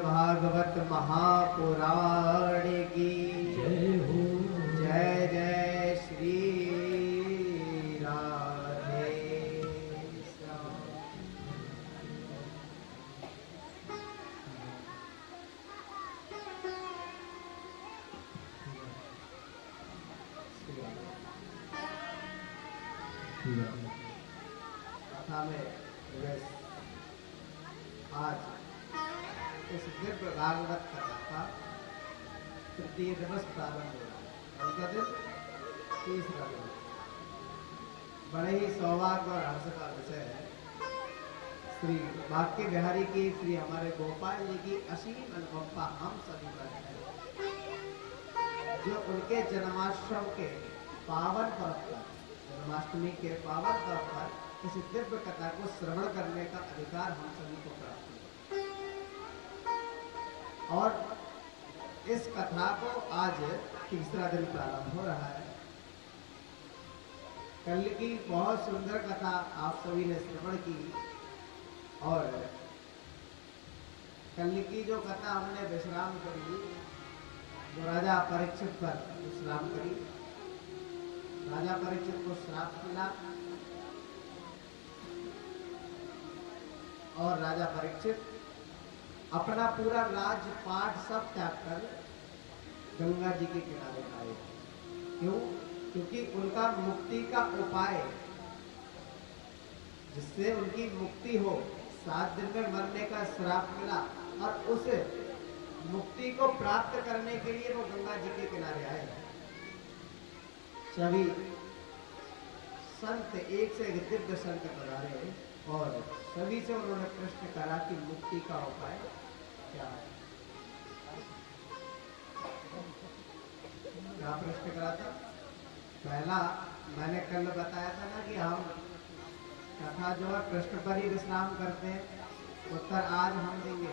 भागवत महापुराण की जय हो। जय जय श्री राधे श्याम। कथा में आज इस दिव्य भागवत कथा का तृतीय दिवस प्रारंभ हुआ। उनका दिन तीसरा दिन। बड़े ही सौभाग्य और हर्ष का विषय है। श्री वाक्य बिहारी की श्री हमारे गोपाल जी की असीम अनुकंपा हम सभी पर है, जो उनके जन्माष्टमी के पावन पर्व पर, जन्माष्टमी के पावन पर्व पर इस दिव्य कथा को श्रवण करने का अधिकार हम सभी को प्राप्त हुआ। और इस कथा को आज तीसरा दिन प्रारंभ हो रहा है। कल की बहुत सुंदर कथा आप सभी ने श्रवण की, और कल की जो कथा हमने विश्राम करी, जो राजा परीक्षित पर विश्राम करी, राजा परीक्षित को श्राप मिला और राजा परीक्षित अपना पूरा राजपाट सब त्याग कर गंगा जी के किनारे आए। क्यों? क्योंकि उनका मुक्ति का उपाय, जिससे उनकी मुक्ति हो, 7 दिन में मरने का श्राप मिला, और उस मुक्ति को प्राप्त करने के लिए वो गंगा जी के किनारे आए। सभी संत, एक से एक दिव्य संत पधारे और सभी से उन्होंने प्रश्न करा कि मुक्ति का उपाय क्या है। क्या प्रश्न करा था? पहला मैंने कल बताया था ना कि हम कथा जो है प्रश्न पर ही विश्राम करते हैं। उत्तर आज हम देंगे।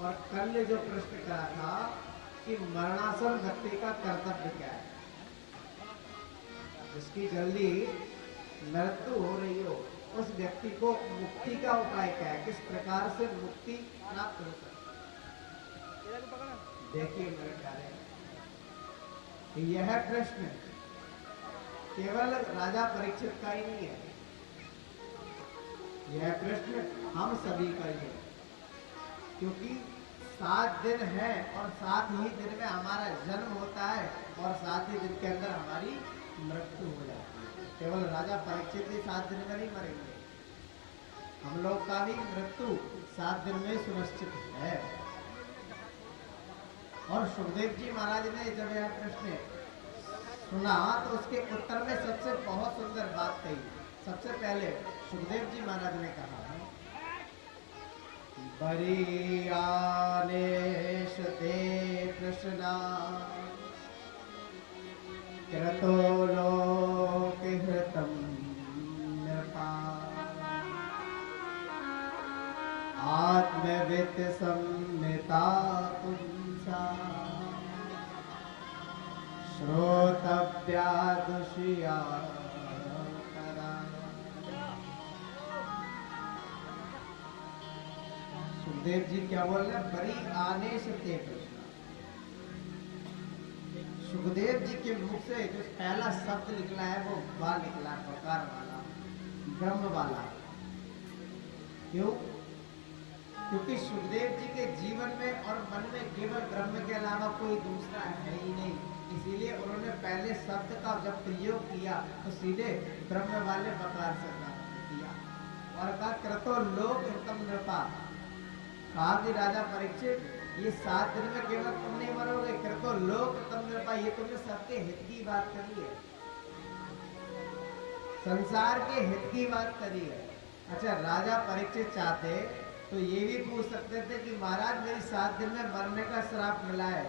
और कल ने जो प्रश्न करा था कि मरणासन व्यक्ति का कर्तव्य क्या है, जिसकी जल्दी मृत्यु हो रही हो उस व्यक्ति को मुक्ति का उपाय क्या है, किस प्रकार से मुक्ति प्राप्त हो सकती है। देखिए मेरे प्यारे, यह प्रश्न केवल राजा परीक्षित का ही नहीं है, यह प्रश्न हम सभी का ही है, क्योंकि 7 दिन है और 7 ही दिन में हमारा जन्म होता है और 7 ही दिन के अंदर हमारी मृत्यु हो जाती है। केवल राजा परीक्षित ही 7 दिन में नहीं मरेंगे, हम लोग का भी मृत्यु 7 दिन में सुनिश्चित है। और सुखदेव जी महाराज ने जब यह प्रश्न सुना तो उसके उत्तर में सबसे बहुत सुंदर बात कही। सबसे पहले सुखदेव जी महाराज ने कहा, बरी आनेश ते कृष्णा क्रतो लोक हृतम नृपा आत्मवित् सम्मिता पुंसा श्रोतव्या दुष्या करा। सुखदेव जी क्या बोल रहे हैं, बड़ी आने से ते कृष्णा। सुखदेव जी के मुख से जो पहला शब्द निकला है वो बा निकला, बकार वाला, ब्रह्म वाला। क्यों? क्योंकि सुखदेव जी के जीवन में और मन में केवल ब्रह्म के अलावा कोई दूसरा है ही नहीं, इसीलिए उन्होंने पहले शब्द का जब प्रयोग किया तो सीधे ब्रह्म वाले बकार से किया और कहा क्रतो लोक हितम नृपा। कहा कि राजा परीक्षित, ये 7 दिन में केवल तुम नहीं मरोगे, क्रतो लोक हितम नृपा, ये तुमने सबके हित की बात करी है, संसार के हित की बात करी है। अच्छा, राजा परीक्षित चाहते तो ये भी पूछ सकते थे कि महाराज मेरी 7 दिन में मरने का श्राप मिला है,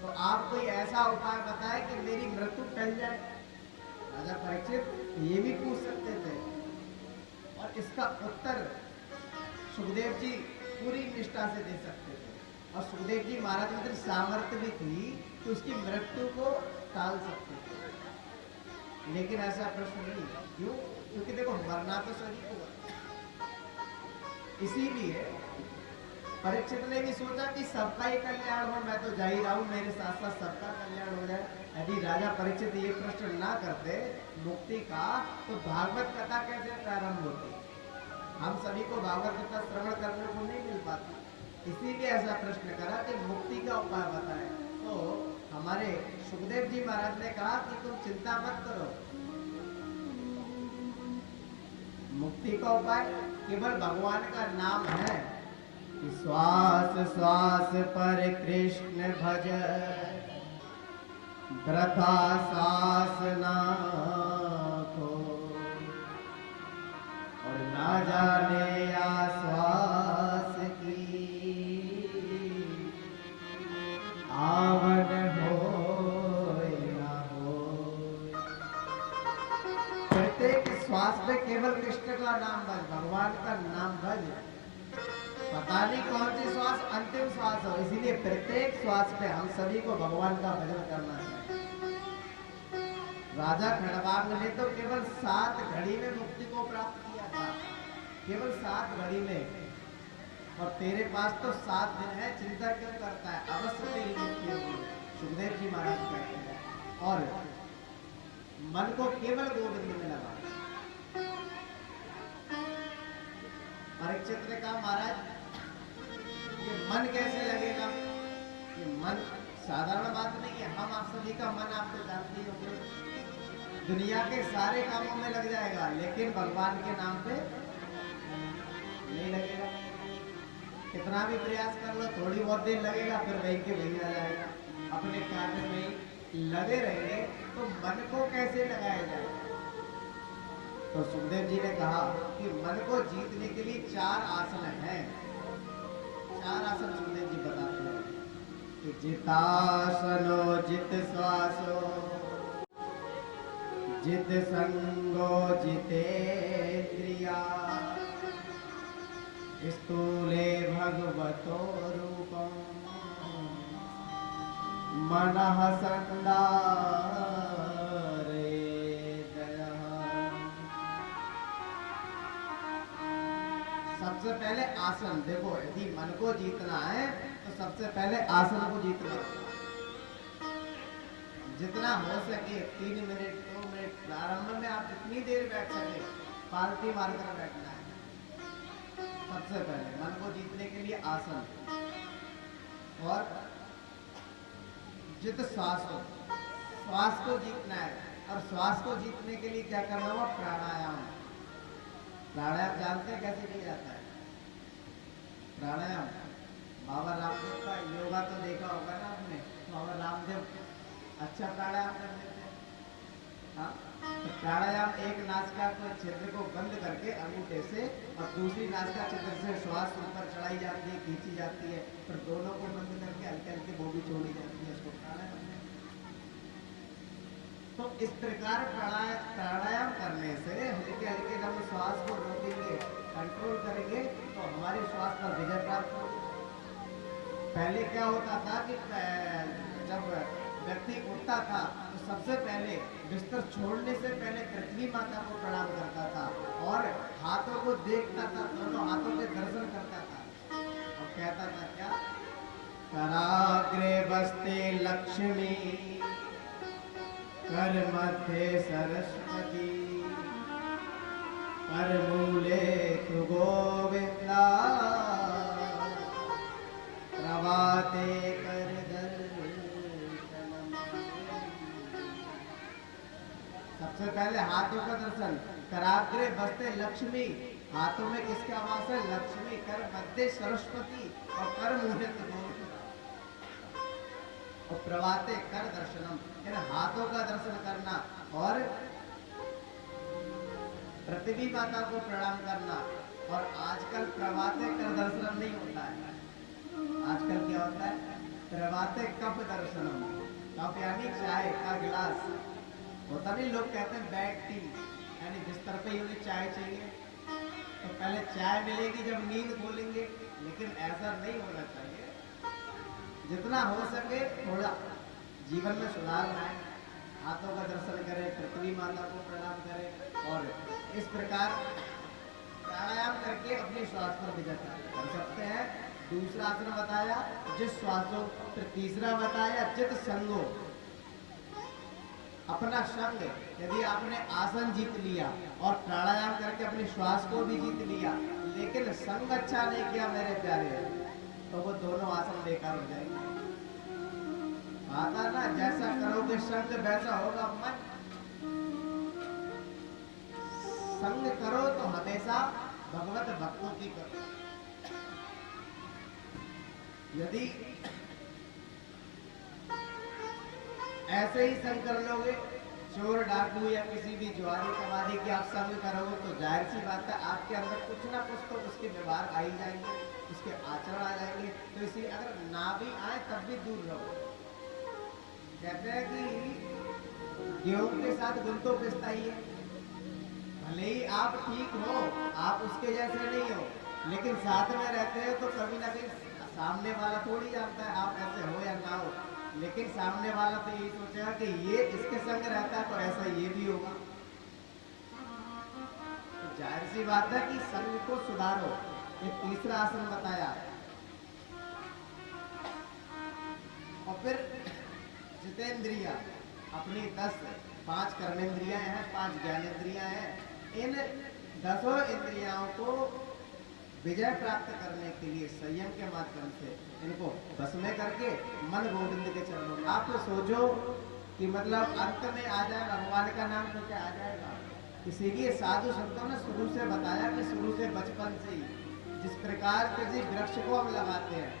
तो आप कोई ऐसा उपाय बताएं कि मेरी मृत्यु टल जाए। राजा परीक्षित ये भी पूछ सकते थे और इसका उत्तर सुखदेव जी पूरी निष्ठा से दे सकते थे और सुखदेव जी महाराज में सामर्थ्य भी थी कि उसकी मृत्यु को टाल सकते थे, लेकिन ऐसा प्रश्न नहीं। क्यों? क्योंकि देखो मरना तो सभी को, इसीलिए परीक्षित ने भी सोचा कि सबका ही कल्याण हो, मैं तो जा ही रहा हूं, मेरे साथ साथ सबका कल्याण हो जाए। यदि राजा परीक्षित ये प्रश्न ना करते मुक्ति का, तो भागवत कथा कैसे प्रारंभ होती? हम सभी को भागवत कथा श्रवण करने को नहीं मिल पाती, इसीलिए ऐसा प्रश्न करा कि मुक्ति का उपाय बताएं। तो हमारे सुखदेव जी महाराज ने कहा कि तुम चिंता मत करो, मुक्ति का उपाय केवल भगवान का नाम है कि श्वास श्वास पर कृष्ण भज, वृथा सांस ना खो, और ना जाने या श्वास की आवन हो या हो। प्रत्येक श्वास में केवल कृष्ण का नाम भज, भगवान का नाम भज, पता नहीं कौन सी श्वास अंतिम श्वास हो, इसीलिए प्रत्येक श्वास पे हम सभी को भगवान का भजन करना चाहिए। राजा खड़बाग ने तो केवल 7 घड़ी में मुक्ति को प्राप्त किया था, केवल 7 घड़ी में, और तेरे पास तो 7 दिन है, चिंता क्यों करता है, अवश्य तेरी मुक्ति होगी। सुखदेव जी महाराज कहते हैं और मन को केवल गोविंद में लगा। परीक्षित ने कहा महाराज ये मन कैसे लगेगा? ये मन साधारण बात नहीं है, हम आप सभी का मन आप तो जानते ही होंगे, दुनिया के सारे कामों में लग जाएगा लेकिन भगवान के नाम पे नहीं लगेगा। कितना भी प्रयास कर लो, थोड़ी बहुत देर लगेगा, फिर वहीं के वहीं आ जाएगा, अपने कार्य में लगे रहेंगे, तो मन को कैसे लगाया जाए? तो सुखदेव जी ने कहा कि मन को जीतने के लिए 4 आसन हैं। 4 आसन सुखदेव जी बताते हैं कि जितासनो जित श्वासो, जित संगो जितेन्द्रिया, स्थूले भगवतो रूपम मनः संदारे दयः। सबसे पहले आसन देखो, यदि मन को जीतना है तो सबसे पहले आसन को जीतना। जितना हो सके 3 मिनट 2 मिनट, प्रारंभ में आप जितनी देर बैठ सके पालती मारकर बैठना है। सबसे पहले मन को जीतने के लिए आसन, और जित श्वास हो, श्वास को जीतना है। और श्वास को जीतने के लिए क्या करना होगा? प्राणायाम। प्राणायाम जानते हैं कैसे किया जाता है? प्राणायाम बाबा रामदेव का योगा तो देखा होगा ना आपने। बाबा रामदेव अच्छा प्राणायाम कर लेते हैं। हाँ, तो प्राणायाम एक नासिका को छिद्र को बंद करके अंगूठे से और दूसरी नासिका छिद्र से श्वास ऊपर चढ़ाई जाती है, खींची जाती है, फिर दोनों को बंद करके हल्के हल्के वो भी छोड़ी जाती है। इसको प्राणायाम। तो इस प्रकार प्राणायाम करने से हल्के हल्के जब श्वास को रोकेंगे, कंट्रोल करेंगे, तो हमारे श्वास पर विजय प्राप्त होगी। पहले क्या होता था कि जब व्यक्ति उठता था तो सबसे पहले बिस्तर छोड़ने से पहले पृथ्वी माता को प्रणाम करता था और हाथों को देखता था, दोनों हाथों के दर्शन करता था और कहता था क्या? कराग्रे बस्ते लक्ष्मी, कर मध्य सरस्वती, कर मूले तु गोविंदा, प्रभाते कर दर्शनम। सबसे पहले हाथों का दर्शन। कराग्रे बस्ते लक्ष्मी, हाथों में किसका आवास है? लक्ष्मी। कर मध्य सरस्वती और कर मूले तु गोविंदा, और प्रभाते कर दर्शनम, हाथों का दर्शन करना और पृथ्वी माता को प्रणाम करना। और आजकल प्रभाते कर दर्शनम नहीं होता है। आजकल क्या होता है? प्रभाते कप दर्शनम। कप यानी चाय का गिलास होता नहीं, लोग कहते हैं बेड टी, यानी बिस्तर पे ही उन्हें चाय चाहिए। तो पहले चाय मिलेगी जब नींद खोलेंगे, लेकिन ऐसा नहीं होना चाहिए। जितना हो सके थोड़ा जीवन में सुधार लाएं, हाथों का दर्शन करें, पृथ्वी माता को प्रणाम करें और इस प्रकार प्राणायाम करके अपने श्वास पर विजय कर सकते हैं। दूसरा आसन बताया जिस श्वासों, फिर तीसरा बताया चित संगो, अपना संग। यदि आपने आसन जीत लिया और प्राणायाम करके अपने श्वास को भी जीत लिया, लेकिन संग अच्छा नहीं किया मेरे प्यारे, तो वो दोनों आसन बेकार हो जाएंगे। आता ना, जैसा करोगे संग वैसा होगा मन। संग करो तो हमेशा भगवत भक्तों की करो। यदि ऐसे ही संग कर लोगे, चोर डाकू या किसी भी ज्वारी कमारी की आप संग करोगे, तो जाहिर सी बात है आपके अंदर कुछ ना कुछ तो उसके व्यवहार आ ही जाएंगे, उसके आचरण आ जाएंगे। तो इसलिए अगर ना भी आए तब भी दूर रहो। कहते हैं कि गेहूं के साथ गुण तो पिसता ही है। भले ही आप ठीक हो, आप उसके जैसे नहीं हो, लेकिन साथ में रहते हो तो कभी ना कभी सामने वाला थोड़ी जानता है आप ऐसे हो या ना हो, लेकिन सामने वाला तो यही सोचेगा कि ये इसके संग रहता है तो ऐसा ये भी होगा। तो जाहिर सी बात है कि संग को सुधारो। एक तीसरा आसन बताया, और फिर जितेंद्रिया, अपनी 5 कर्मेंद्रियां हैं, 5 ज्ञानेंद्रियां हैं। इन 10 इंद्रियाओं को विजय प्राप्त करने के लिए संयम के माध्यम से इनको बस में करके मन गोविंद के चरणों में आप सोचो कि मतलब अंत में आ जाए भगवान का नाम तो क्या आ जाएगा। इसीलिए साधु संतों ने शुरू से बताया कि शुरू से बचपन से ही जिस प्रकार किसी वृक्ष को हम लगाते हैं,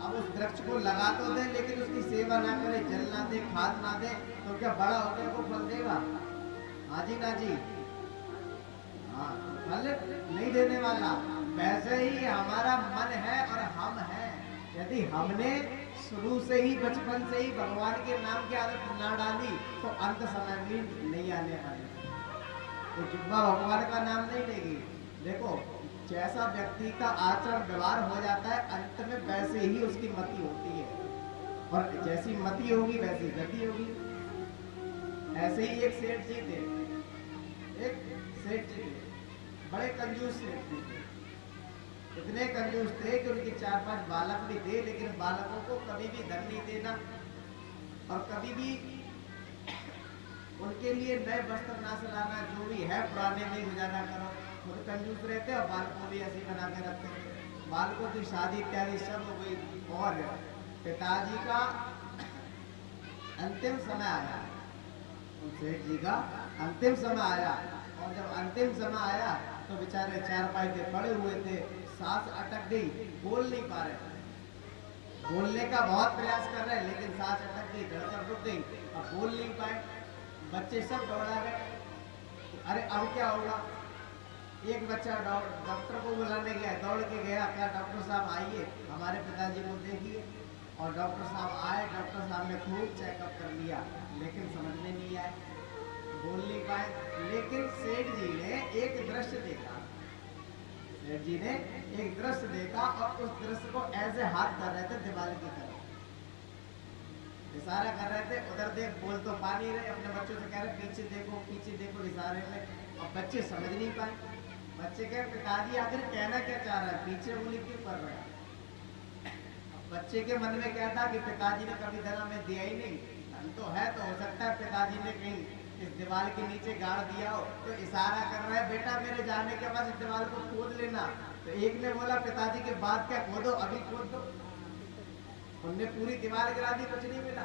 अब उस वृक्ष को लगा तो दे लेकिन उसकी सेवा ना करे, जल ना दे, खाद ना दे, तो क्या बड़ा होकर को फल देगा? हाँ जी ना जी, हाँ, फल नहीं देने वाला। वैसे ही हमारा मन है और हम हैं। यदि हमने शुरू से ही बचपन से ही भगवान के नाम की आदत ना डाली तो अंत समय में नहीं आने वाली। तो जुब्बा भगवान का नाम नहीं लेगी। देखो जैसा व्यक्ति का आचरण व्यवहार हो जाता है अंत में वैसे ही उसकी मति होती है, और जैसी मति होगी वैसी गति होगी। ऐसे ही एक सेठ जी थे, बड़े कंजूस सेठ जी थे। इतने कंजूस थे कि उनके 4-5 बालक भी थे, लेकिन बालकों को कभी भी धन नहीं देना और कभी भी उनके लिए नए वस्त्र ना सिलाना, जो भी है पुराने में गुजारा करो। खुद कंजूस रहते और बालकों भी ऐसे बना के रखते थे। बालकों की शादी इत्यादि सब हो गई और पिताजी का अंतिम समय आया, सेठ जी का अंतिम समय आया। और जब अंतिम समय आया तो बेचारे चारपाई पे पड़े हुए थे, सांस अटक गई, बोल नहीं पा रहे। बोलने का बहुत प्रयास कर रहे हैं लेकिन सांस अटक गई, धड़कन रुक गई, अब बोल नहीं पाए। बच्चे सब दौड़ा गए, अरे अब क्या होगा। एक बच्चा डॉक्टर को बुलाने गया, दौड़ के गया, क्या डॉक्टर साहब आइए हमारे पिताजी को देखिए। और डॉक्टर साहब आए, डॉक्टर साहब ने खूब चेकअप कर लिया लेकिन समझ में नहीं आए, बोल नहीं पाए। लेकिन सेठ जी ने एक दृश्य देखा, सेठ जी ने एक दृश्य देखा और उस दृश्य को ऐसे हाथ कर रहे थे दीवार की तरफ, इशारा कर रहे थे, उधर देख, बोल तो पा नहीं रहे। अपने बच्चों से कह रहे पीछे देखो इशारे में। और बच्चे समझ नहीं पाए। बच्चे कहे पिताजी आखिर कहना क्या चाह रहा है, पीछे उंगली क्यों कर रहा है। बच्चे के मन में क्या था कि पिताजी ने कभी धन हमें दिया ही नहीं, धन तो है, तो हो सकता है पिताजी ने कहीं इस दीवार के नीचे गाड़ दिया हो। तो इशारा कर रहा है बेटा मेरे जाने के बाद इस दीवार को खोद लेना। तो एक ने बोला पिताजी के बाद क्या खोदो, अभी खोद दो। उनने पूरी दीवार गिरा दी, कुछ नहीं मिला।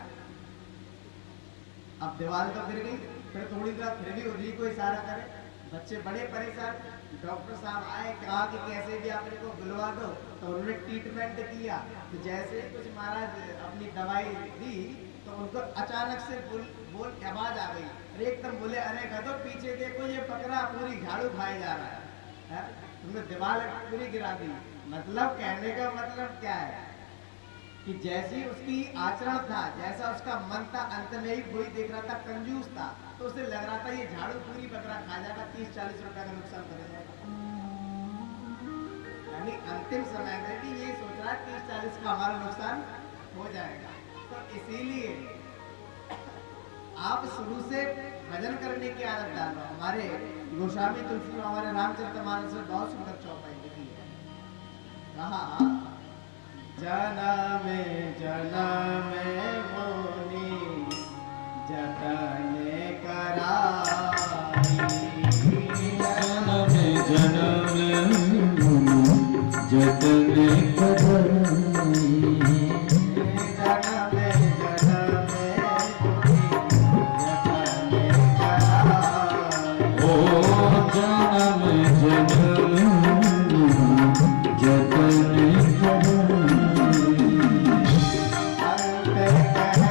अब दीवार तो गिर गई, फिर थोड़ी देर फिर भी उन्हीं को इशारा करे। बच्चे बड़े परेशान। डॉक्टर साहब आए, कहा कि कैसे भी आप इनको बुलवा दो। तो उन्होंने ट्रीटमेंट किया। तो जैसे कुछ महाराज अपनी दवाई दी तो उनको अचानक से बोल आवाज आ गई, अरे एकदम बोले, अरे गधो पीछे देखो, ये बकरा पूरी झाड़ू खाए जा रहा है, तुमने दीवार पूरी गिरा दी। मतलब कहने का मतलब क्या है कि जैसी उसकी आचरण था, जैसा उसका मन था, अंत में ही वही देख रहा था, कंजूस था, तो उसे लग रहा था ये झाड़ू पूरी बकरा खा जाएगा, 30-40 रुपए का नुकसान कर जाएगा। यानी अंतिम समय में भी ये सोच रहा है 30-40 का हमारा नुकसान हो जाएगा। तो इसीलिए आप शुरू से भजन करने की आदत डालो। हमारे गोस्वामी तुलसी में, हमारे रामचरितमानस में बहुत सुंदर चौपाई लिखी है। कहा जनमे जनमे मुनि जतन कराई, जनमे जनमे मुनि जतन कराई, जनमे जनमे मुनि जतन कराई। ओ जनमे जनमे मुनि जतन कराई। कहे तेरा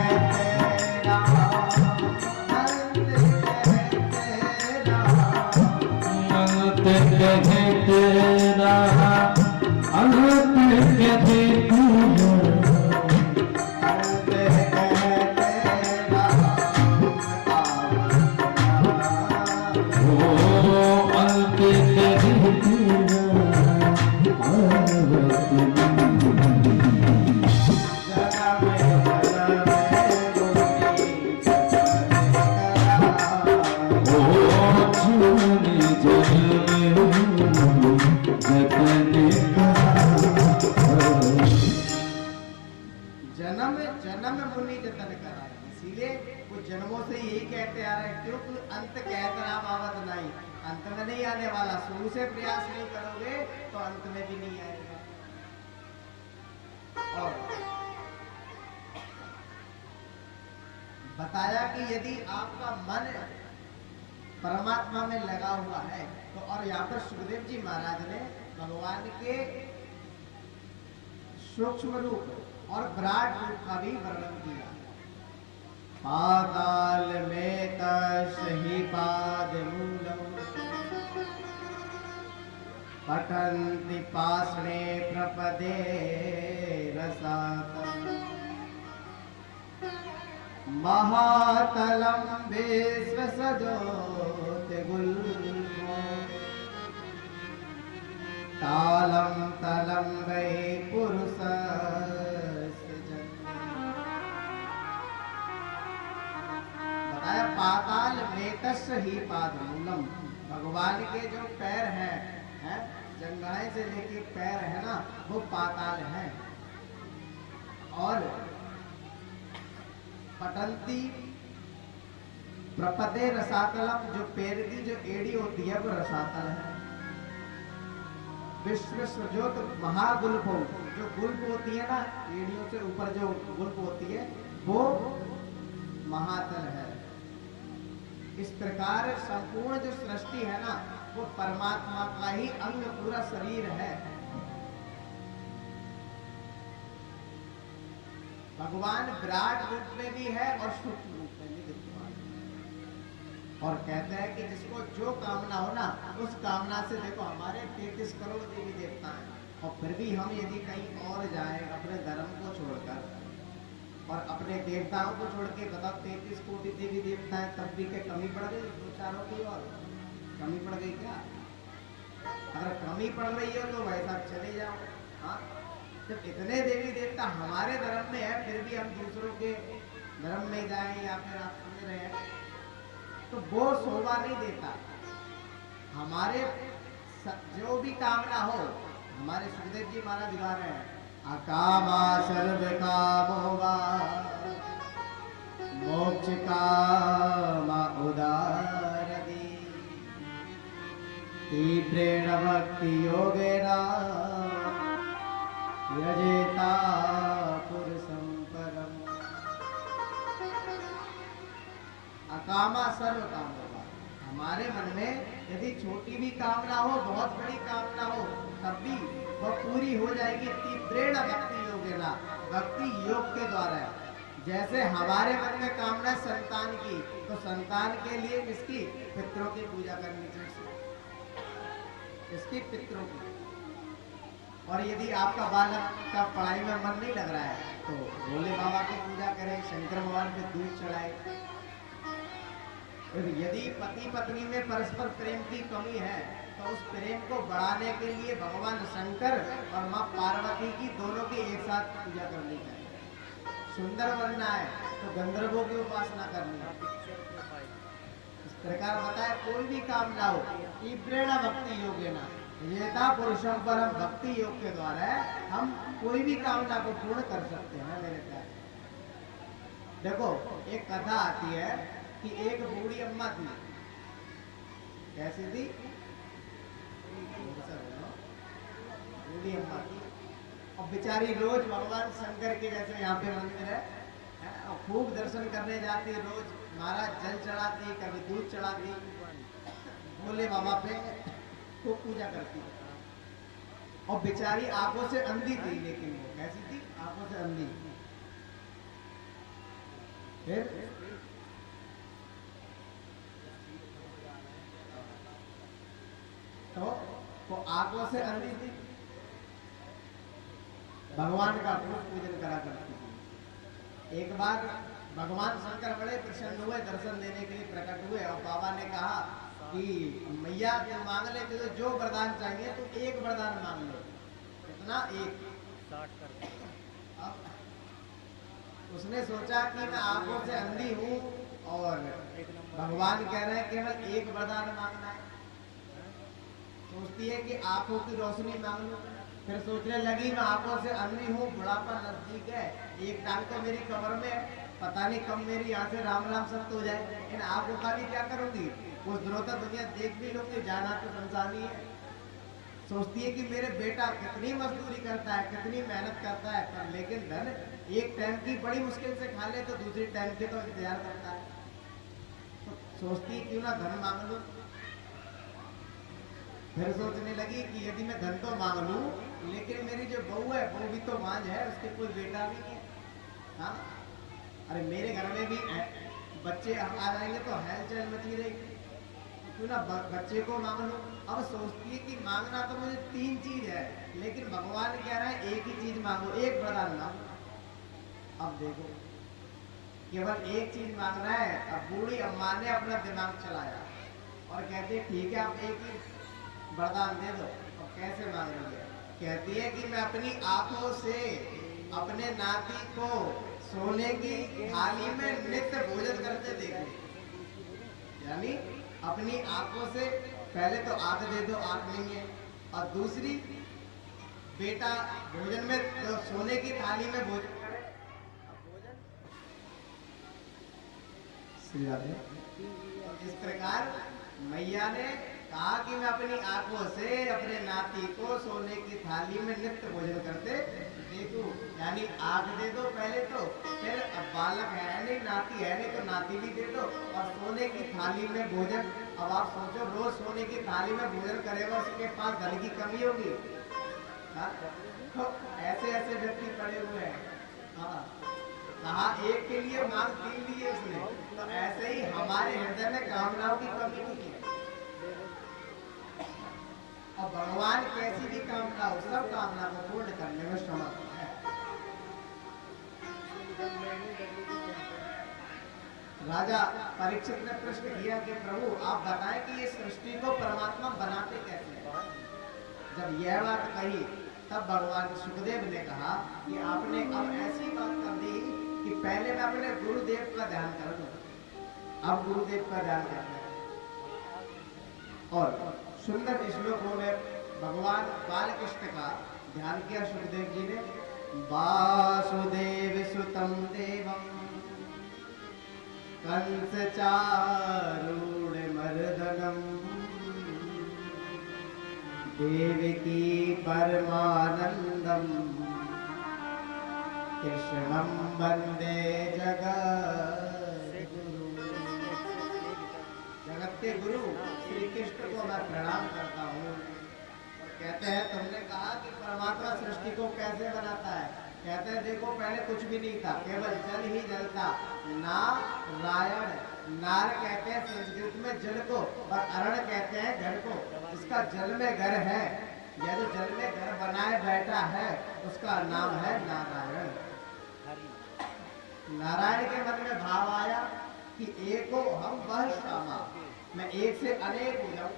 अंत कहे तेरा, ओ अंत कहे तेरा जन्म जन्म मुनि जतन कराए। इसीलिए वो जन्मों से यही कहते आ रहे हैं, क्योंकि अंत कहत राम आवत नहीं, अंत में नहीं आने वाला। शुरू से प्रयास नहीं करोगे तो अंत में भी नहीं आएगा। और बताया कि यदि आपका मन परमात्मा में लगा हुआ है तो, और यहाँ पर सुखदेव जी महाराज ने भगवान के सूक्ष्म रूप और विराट रूप का भी वर्णन किया। पाताल में तहि पाद मूलम पठन्ति पार्ष्णे प्रपदे रसातम, महातलम विश्व सजोत गुल्मो तालम तलम वै पुरुष बताया पाताल मेतस्य ही पादमूलम। भगवान के जो पैर हैं जंघाएं से लेके पैर है ना वो पाताल है। और पटंती प्रपदे रसातलम, जो पैर की जो एड़ी होती है वो रसातल है। विश्व सुजोत महागुल्फ, जो गुल्फ होती है ना एड़ियों से ऊपर जो गुल्फ होती है वो महातल है। इस प्रकार संपूर्ण जो सृष्टि है ना वो परमात्मा का ही अंग पूरा शरीर है। भगवान विराट रूप में भी है और सूक्ष्म रूप में भी विद्यमान है। और कहते हैं कि जिसको जो कामना हो ना उस कामना से, देखो हमारे 33 करोड़ देवी देवता हैं और फिर भी हम यदि कहीं और जाएं अपने धर्म को छोड़कर और अपने देवताओं को छोड़ के, बताओ 33 कोटि देवी देवता है तब भी क्या कमी पड़ गई? दो चारों की और कमी पड़ गई क्या? अगर कमी पड़ रही हो तो वैसा चले जाओ। हाँ, जब इतने देवी देवता हमारे धर्म में है फिर भी हम दूसरों के धर्म में जाएं या फिर आप समझ रहे हैं तो वो शोभा नहीं देता। हमारे जो भी कामना हो, हमारे सुखदेव जी महाराज गा रहे हैं, अकामा सर्व कामो वा मोक्ष कामा उदारति तीव्रेण भक्ति योगेना यजेता पुरुषं परम। अकामा सर्व कामो वा, हमारे मन में यदि छोटी भी कामना हो बहुत बड़ी कामना हो तब भी वह पूरी हो जाएगी। तीव्रेण भक्ति योगेना, भक्ति योग के द्वारा। जैसे हमारे मन में कामना संतान की तो संतान के लिए किसकी? पितरों की पूजा करनी चाहिए, इसकी पितरों की। और यदि आपका बालक का पढ़ाई में मन नहीं लग रहा है तो भोले बाबा की पूजा करें, शंकर भगवान पे दूध चढ़ाए। यदि पति पत्नी में परस्पर प्रेम की कमी है तो उस प्रेम को बढ़ाने के लिए भगवान शंकर और माँ पार्वती की दोनों की एक साथ पूजा करनी चाहिए। सुंदर बनना है तो गंधर्वों की उपासना करनी है। इस प्रकार बताया कोई भी काम ना हो, तीव्रेण भक्ति योगेना यथा पुरुषम परम, भक्ति योग के द्वारा हम कोई भी कामना को पूर्ण कर सकते हैं। मेरे प्यारे देखो एक कथा आती है कि एक बूढ़ी अम्मा थी। कैसी थी? बूढ़ी अम्मा थी और बेचारी रोज भगवान शंकर के जैसे यहाँ पे मंदिर है और खूब दर्शन करने जाती, रोज महाराज जल चढ़ाती, कभी दूध चढ़ाती, भोले बाबा पे खूब पूजा करती। और बेचारी आंखों से अंधी थी, लेकिन वो कैसी थी? आंखों से अंधी। फिर तो वो आंखों से अंधी थी, भगवान का खूब पूजन करा करती थी। एक बार भगवान शंकर बड़े प्रसन्न हुए, दर्शन देने के लिए प्रकट हुए और बाबा ने कहा कि मैया तुम मांग ले, तो जो वरदान चाहिए तुम एक वरदान मांग लो। कितना? एक। उसने सोचा कि मैं आंखों से अंधी हूँ और भगवान कह रहे हैं केवल एक वरदान मांगना है। सोचती है कि आंखों की रोशनी मांग लूं। फिर सोचने लगी मैं आंखों से अंधी हूँ, बुढ़ापा नजदीक है, एक टांग तो मेरी कमर में है, पता नहीं कब मेरी यहाँ से राम राम सत्य हो जाए। इन आंखों का भी क्या करूंगी? कुछ दिनों तक दुनिया देख भी लूंगी, जाना तो संसार ही है। सोचती है कि मेरे बेटा कितनी मजदूरी करता है, कितनी मेहनत करता है, पर लेकिन धन एक टाइम की बड़ी मुश्किल से खा ले तो दूसरी टाइम के तो इंतजार करता है। तो सोचती है क्यों ना धन मांग लूं। फिर सोचने लगी कि यदि मैं धन तो मांग लूं लेकिन मेरी जो बहू है वो भी तो मांझ है, उसके कोई बेटा भी नहीं है। हाँ, अरे मेरे घर में भी बच्चे आ जाएंगे तो हलचल मची रहेगी, क्यों ना बच्चे को मांग लूं। अब सोचती है कि मांगना तो मुझे 3 चीज है, लेकिन भगवान कह रहा है एक ही चीज मांगो, एक वरदान मांगो। अब देखो केवल एक चीज मांगना है। अब बूढ़ी अम्मा ने अपना दिमाग चलाया और कहते ठीक है आप एक ही वरदान दे दो। अब कैसे मांग रही है? कहती है कि मैं अपनी आंखों से अपने नाती को सोने की थाली में नित्य भोजन करते देखूं। यानी अपनी आंखों से, पहले तो आंख दे दो, आंख नहीं है, और दूसरी बेटा भोजन में तो सोने की थाली में भोजन करे। अब भोजन श्री राधे। तो इस प्रकार मैया ने कहा कि मैं अपनी आंखों से अपने नाती को सोने की थाली में नित्य भोजन करते देखूं। यानी आंख दे दो पहले तो, फिर अब बालक है नहीं, नाती है नहीं, तो नाती भी दे दो, और सोने की थाली में भोजन। अब आप सोचो, रोज सोने की थाली में भोजन करेगा, उसके पास धन की कमी होगी? हाँ? तो ऐसे ऐसे व्यक्ति पड़े हुए हैं। हाँ, कहा एक के लिए मांग 3 लिए उसने। तो ऐसे ही हमारे हृदय में कामनाओं की कमी नहीं है। और भगवान कैसी भी कामना हो, सब कामना को पूर्ण करने में समर्थ है। राजा परीक्षित ने प्रश्न किया कि प्रभु आप बताएं कि ये सृष्टि को परमात्मा बनाते कैसे हैं? जब यह बात कही तब भगवान सुखदेव ने कहा कि आपने अब ऐसी बात कर दी कि पहले मैं अपने गुरुदेव का ध्यान कर लूं। अब गुरुदेव का ध्यान करना है। और सुंदर श्लोकों में भगवान बालकृष्ण का ध्यान किया सुखदेव जी ने। वासुदेव सुतम देवम कंस चारूढ़ मर्दनम देवकी परमानंदम कृष्णं वंदे जगद्गुरु। जगत के गुरु श्री कृष्ण को मैं प्रणाम करता हूँ। कहते हैं तुमने कहा कि परमात्मा सृष्टि को कैसे बनाता है? कहते हैं देखो पहले कुछ भी नहीं था, केवल जल ही जल था। नारायण, नार कहते हैं संस्कृत में जल को, और अरण कहते हैं घर को। इसका जल में घर है, यह जो जल में घर बनाए बैठा है उसका नाम है नारायण। नारायण के मन में भाव आया कि एको हम वह श्यामा, मैं एक से अनेक हो जाऊं।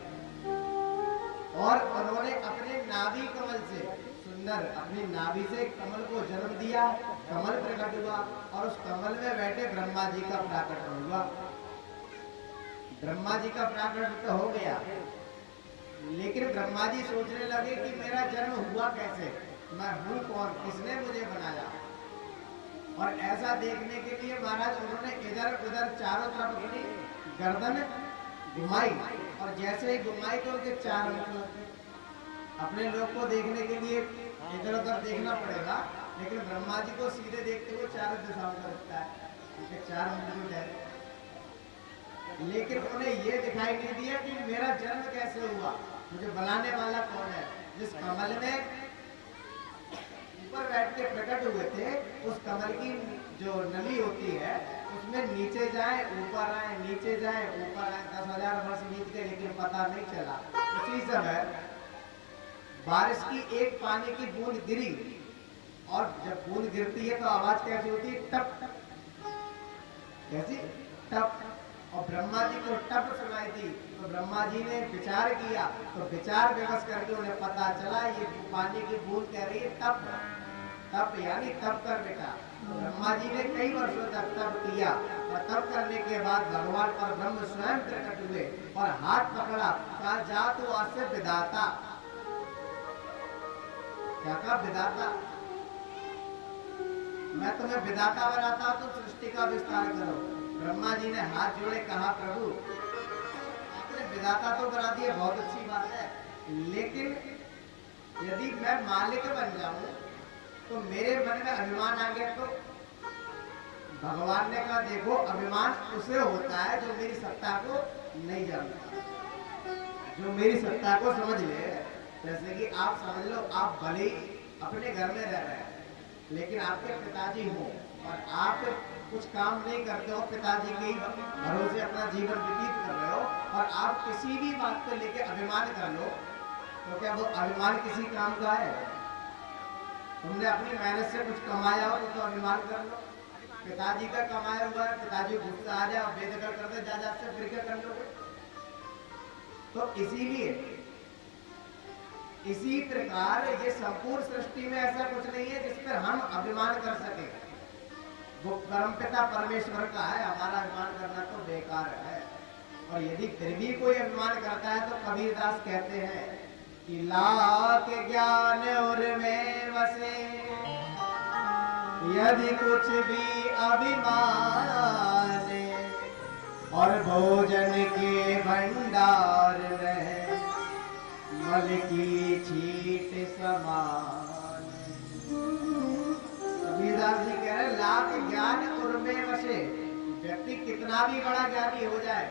और उन्होंने अपने नाभि कमल से, सुंदर अपनी नाभि से कमल को जन्म दिया, कमल प्रकट हुआ, और उस कमल में बैठे ब्रह्मा जी का प्राकट हुआ। ब्रह्मा जी का प्राकट तो हो गया, लेकिन ब्रह्मा जी सोचने लगे कि मेरा जन्म हुआ कैसे, मैं हूं कौन, किसने मुझे बनाया। और ऐसा देखने के लिए महाराज उन्होंने इधर उधर चारों तरफ अपनी गर्दन घुमाई, और जैसे ही घुमाई तो उनके 4 मुख। अपने लोग को देखने के लिए इधर उधर देखना पड़ेगा, लेकिन ब्रह्मा जी को सीधे देखते हुए 4 दिशाओं में दिखता है, उनके 4 मुकुट है। लेकिन उन्हें ये दिखाई नहीं दिया कि मेरा जन्म कैसे हुआ, मुझे बनाने वाला कौन है। जिस कमल में ऊपर बैठ के प्रकट हुए थे, उस कमल की जो नली होती है उसमें नीचे जाए ऊपर आए, नीचे जाए ऊपर आए, 10,000 वर्ष बीत गए लेकिन पता नहीं चला। उसी समय बारिश की एक पानी की बूंद गिरी, और जब बूंद गिरती है तो आवाज कैसी होती है? टप। कैसी? टप। और ब्रह्मा जी को टप सुनाई थी, तो ब्रह्मा जी ने विचार किया, तो विचार विमर्श करके उन्हें पता चला ये पानी की बूंद कह रही है टप। तप यानी तप कर बेटा। तो ब्रह्मा जी ने कई वर्षों तक तप किया, और तप करने के बाद भगवान और ब्रह्म स्वयं प्रकट हुए और हाथ पकड़ा, कहा जा तू आज से विधाता। क्या कहा? विधाता। मैं तुम्हें विधाता बनाता हूं, तुम सृष्टि का विस्तार करो। ब्रह्मा जी ने हाथ जोड़े, कहा प्रभु आपने विधाता तो बना दिया, बहुत अच्छी बात है, लेकिन यदि मैं मालिक बन जाऊं तो मेरे मन में अभिमान आ गया तो? भगवान ने कहा देखो अभिमान उसे होता है जो मेरी सत्ता को नहीं जानता, जो मेरी सत्ता को समझ ले। जैसे कि आप समझ लो, आप भले ही अपने घर में रह रहे हैं, लेकिन आपके पिताजी हो और आप कुछ काम नहीं करते हो, पिताजी के भरोसे अपना जीवन व्यतीत कर रहे हो, और आप किसी भी बात को लेकर अभिमान कर लो, तो क्या वो अभिमान किसी काम का है? तुमने अपनी मेहनत से कुछ कमाया हो तो अभिमान कर लो। पिताजी का कमाया हुआ है, पिताजी गुस्सा आ जाए और बेदखल कर दे, जा से फिर क्या कर लोगे? तो इसीलिए इसी प्रकार ये संपूर्ण सृष्टि में ऐसा कुछ नहीं है जिस पर हम अभिमान कर सके। वो परमपिता परमेश्वर का है, हमारा अभिमान करना तो बेकार है। और यदि फिर भी कोई अभिमान करता है तो कबीरदास कहते हैं कि लाख ज्ञान और में वसे यदि कुछ भी अभिमान, और भोजन के भंडार में मल की छीट समान। कबीरदास जी कह रहे लाख ज्ञान और में वसे, व्यक्ति कितना भी बड़ा ज्ञानी हो जाए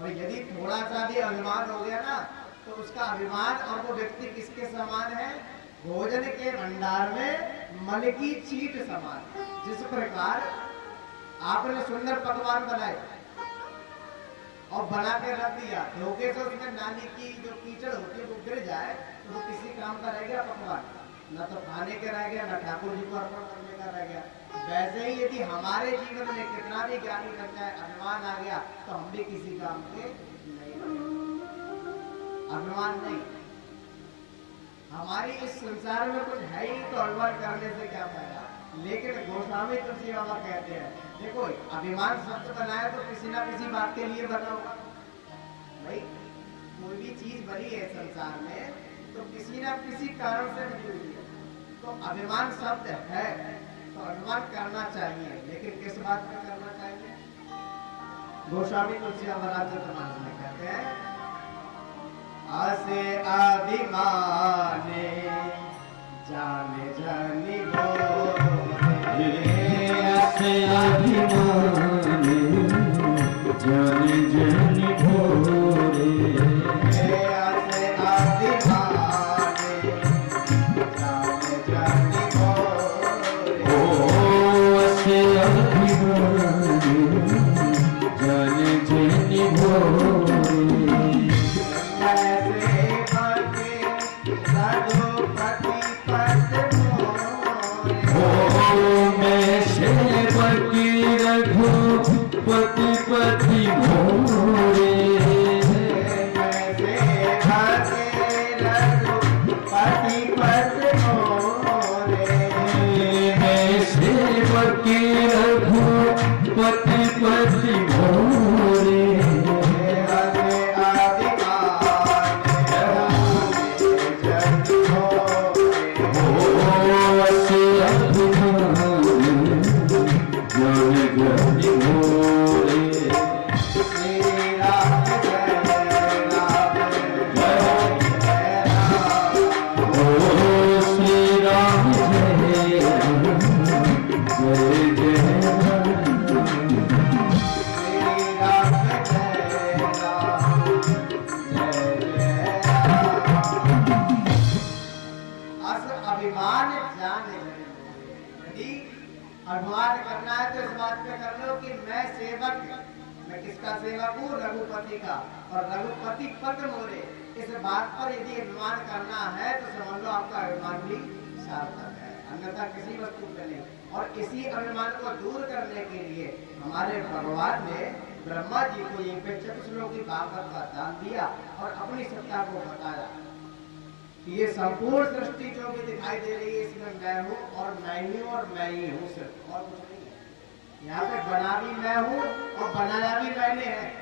और यदि थोड़ा सा भी अभिमान हो गया ना तो उसका अभिमान और वो व्यक्ति किसके समान है? भोजन के भंडार में मल की चीट समान। जिस प्रकार आपने सुंदर पकवान बनाए और बना के रख दिया, धोखे से उसमें नानी की जो कीचड़ होती है वो गिर जाए तो वो किसी काम का रह गया पकवान? न तो खाने के रह गया, न ठाकुर जी को अर्पण करने का रह गया। वैसे ही यदि हमारे जीवन में कितना भी ज्ञानी लग जाए, अभिमान आ गया तो हम भी किसी काम के नहीं बने। अभिमान नहीं, हमारी इस संसार में कुछ है ही तो अभिमान करने से क्या फायदा। लेकिन गोस्वामी तुलसी बाबा कहते हैं देखो अभिमान शब्द बनाया तो किसी ना किसी बात के लिए बना होगा भाई। कोई भी चीज बनी है संसार में तो किसी ना किसी कारण से बनी हुई है। तो अभिमान शब्द है तो अभिमान करना चाहिए, लेकिन किस बात में करना चाहिए? गोस्वामी तुलसी बाबा में कहते हैं आसे अभिमाने जाने जानी बोले, आसे अभिमाने जाने जानी भोरे, आसे अभिमाने जाने जानी बोले, ओ आसे अभिमाने जाने जानी भोरे। पति पति भोरे, पति पति भोरे, मैं सेवकी रघु पति पति भोरे। अभिमान करना है तो इस बात पे कर लो कि मैं सेवक, मैं किसका सेवक हूँ? रघुपति का, और रघुपति पद मोरे। इस बात पर यदि अभिमान करना है तो समझ लो आपका अभिमान भी सार्थक है, अन्यथा किसी वस्तु पे नहीं। और इसी अभिमान को दूर करने के लिए हमारे भगवान ने ब्रह्मा जी को ये चतुश्लोकी भागवत का दान दिया और अपनी सत्ता को बताया कि ये संपूर्ण सृष्टि जो भी दिखाई दे रही है इसमें मैं हूँ और मैं ही हूँ और मैं ही हूँ, सिर्फ और कुछ नहीं है। यहाँ पे बना भी मैं हूँ और बनाया भी मैंने है।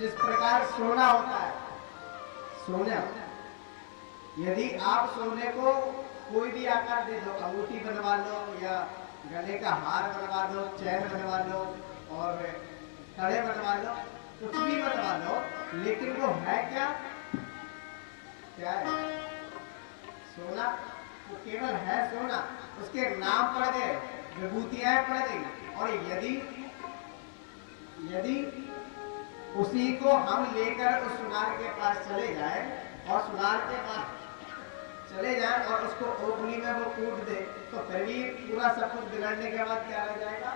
जिस प्रकार सोना होता है, सोना यदि आप सोने को कोई भी आकार दे दो, अंगूठी बनवा लो या गले का हार बनवा लो, चैन बनवा लो और कड़े बनवा लो, कुछ भी बनवा लो, लेकिन वो है क्या? क्या है? सोना। वो केवल है सोना, उसके नाम पड़ गए, विभूतियां पड़ गई। और यदि उसी को हम लेकर उस सुनार के पास चले जाए और सुनार के पास चले जाए और उसको ओखली में वो कूट दे तो फिर भी पूरा सब कुछ बिगड़ने के बाद क्या रह जाएगा?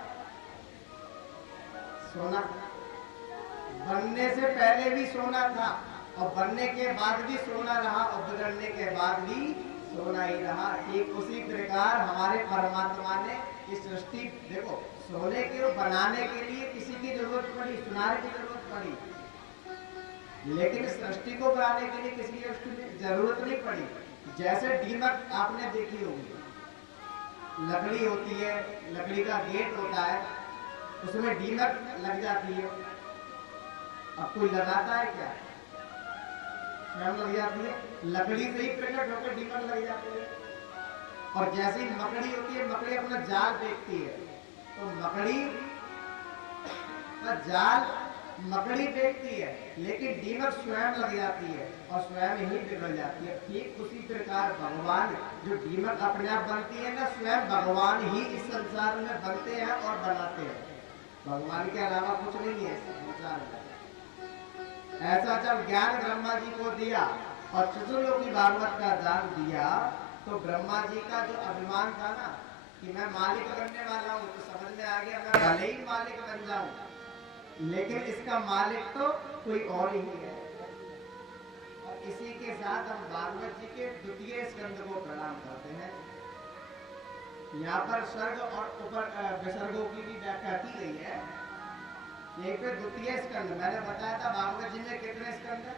सोना। बनने से पहले भी सोना था और बनने के बाद भी सोना रहा और बिगड़ने के बाद भी सोना ही रहा। ठीक उसी प्रकार हमारे परमात्मा ने इस सृष्टि, देखो सोने के बनाने के लिए किसी की जरूरत पड़ी, सुनार की जरूरत पड़ी, लेकिन सृष्टि को बनाने के लिए किसी की जरूरत नहीं पड़ी। जैसे दीमक आपने देखी होगी, लकड़ी होती है, लकड़ी का गेट होता है, उसमें दीमक लग जाती है। अब कोई लगाता है क्या? स्वयं लग जाती है, लकड़ी से ही प्रकट होकर दीमक लग जाती है। और जैसे ही मकड़ी होती है, मकड़ी अपना जाल फेंकती है, तो मकड़ी का जाल मकड़ी फेंकती है, लेकिन दीमक स्वयं लग जाती है और स्वयं ही बिगड़ जाती है। ठीक उसी प्रकार भगवान, जो दीमक अपने आप बनती है ना, स्वयं भगवान ही इस संसार में बनते हैं और बनाते हैं। भगवान के अलावा कुछ नहीं है इस संसार में। ऐसा जब ज्ञान ब्रह्मा जी को दिया और चतुर्लोकी भागवत का दान दिया, तो ब्रह्मा जी का जो अभिमान था ना कि मैं मालिक बनने वाला हूँ, तो समझ में आ गया मैं भले ही मालिक बन जाऊं, लेकिन इसका मालिक तो कोई और ही है। और इसी के साथ हम भागवत जी के द्वितीय स्कंद को प्रणाम करते हैं। यहाँ पर स्वर्ग और ऊपर विसर्गों की भी व्याख्या की गई है। यही पे द्वितीय स्कंद मैंने बताया था, भागवत जी में कितने स्कंद है?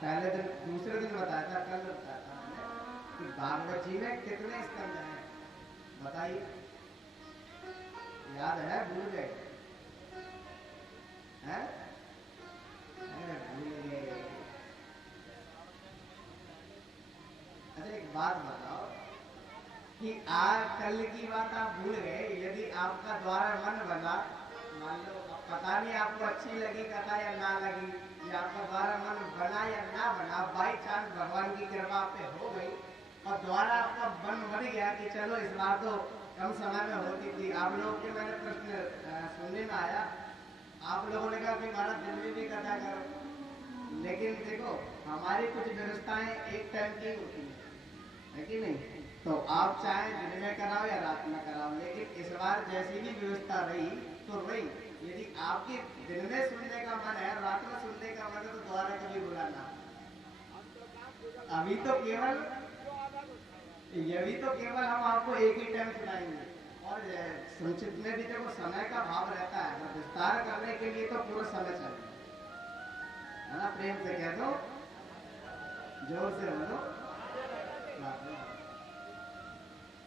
पहले दिन, दूसरे दिन बताया था, कल बताया था मैंने कि भागवत जी में कितने स्कंद हैं, बताइए। याद है? भूल गए हैं? भूल गए। अच्छा एक बात बताओ कि आज कल की बात आप भूल गए, यदि आपका द्वारा मन बना, मान लो पता नहीं आपको अच्छी लगी कथा या ना लगी, या आपका द्वारा मन बना या ना बना, बाई चांस भगवान की कृपा पे हो गई और द्वारा आपका मन बन गया कि चलो इस बार तो कम समय में होती थी। आप लोगों के मैंने प्रश्न सुनने में आया, आप लोगों ने कहा कि महाराज दिन में भी कथा करो, लेकिन देखो हमारी कुछ व्यवस्थाएं एक टाइम की होती है कि नहीं? तो आप चाहे दिन में कराओ या रात में कराओ, लेकिन इस बार जैसी भी व्यवस्था रही तो रही। यदि आपके दिन में सुनने का मन है, रात में सुनने का मन है, तो दोबारा कभी बुलाना। अभी तो केवल हम आपको एक ही टाइम सुनाएंगे, और संक्षिप्त में भी देखो समय का भाव रहता है, तो विस्तार करने के लिए तो पूरा समय चाहिए, है ना? प्रेम से कह दो, जोर से बोलो।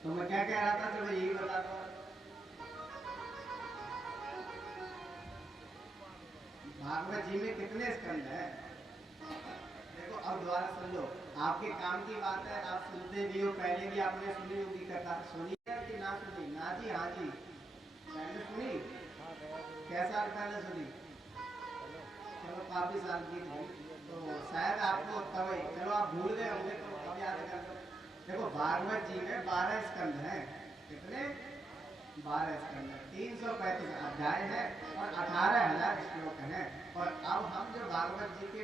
तो मैं क्या कह रहा था, चलो यही बता दो। भागवत जी में कितने स्कंद हैं? देखो अब दोबारा सुन लो, आपके काम की बात है, आप सुनते भी हो, पहले भी आपने सुनी होगी कथा। सुनी है कि ना सुनी? ना जी, हाँ जी, पहले सुनी। कैसा साल पहले सुनी? चलो काफी साल की थी, तो शायद आपको तब, चलो आप भूल गए होंगे तो अब याद कर लो। देखो भागवत जी में 12 स्कंद हैं। कितने? 12 स्कंद, 335 अध्याय है और 18,000 श्लोक हैं। और अब हम जो भागवत जी के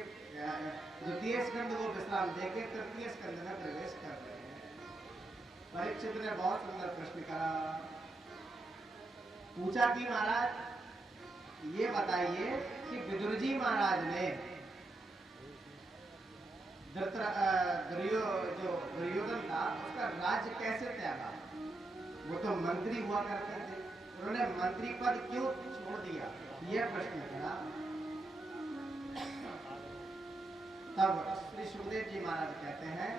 द्वितीय स्कंद को विश्राम देके तृतीय स्कंद में प्रवेश कर रहे हैं। परीक्षित ने बहुत सुंदर प्रश्न करा, पूछा कि महाराज ये बताइए कि विदुर जी महाराज ने जो दुर्योधन था उसका राज्य कैसे त्यागा? वो तो मंत्री हुआ करते थे, उन्होंने मंत्री पद क्यों छोड़ दिया? यह प्रश्न करा। तब श्री सुखदेव जी महाराज कहते हैं,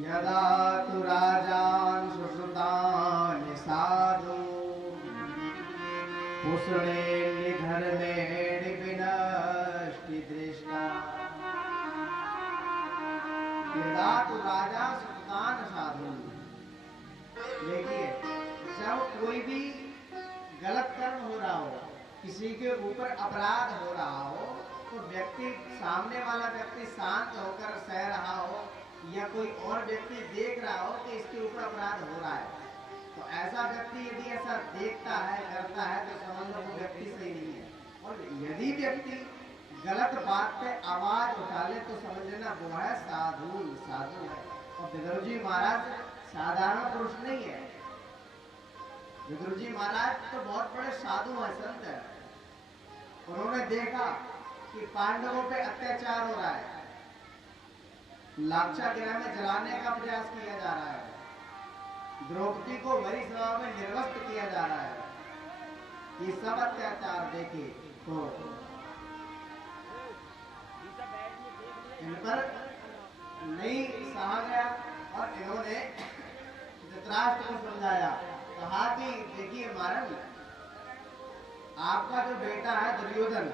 यदा तु राजान सुश्रुतान साधु पुष्णे निधर्मेण विनष्टि दृष्टा। यदा तु राजा सुल्तान साधु। देखिए जब कोई भी गलत कर्म हो रहा हो, किसी के ऊपर अपराध हो रहा हो, तो व्यक्ति, सामने वाला व्यक्ति शांत होकर सह रहा हो, या कोई और व्यक्ति देख रहा हो कि इसके ऊपर अपराध हो रहा है, तो ऐसा व्यक्ति यदि ऐसा देखता है, करता है, तो समझ लो वो व्यक्ति सही नहीं है। और यदि व्यक्ति गलत बात पे आवाज उठा ले तो समझ लेना वो है साधु, साधु है। और विदुर जी महाराज साधारण पुरुष नहीं है। विदुर जी महाराज तो बहुत बड़े साधु हैं, संत हैं। उन्होंने देखा कि पांडवों पे अत्याचार हो रहा है, लाक्षागृह में जलाने का प्रयास किया जा रहा है, द्रौपदी को वही सभा में निर्वस्त्र किया जा रहा है। ये सब अत्याचार देखे तो इन पर नहीं सहा गया और इन्होंने धृतराष्ट्र को समझाया, कहा कि देखिए महाराज, आपका जो बेटा है दुर्योधन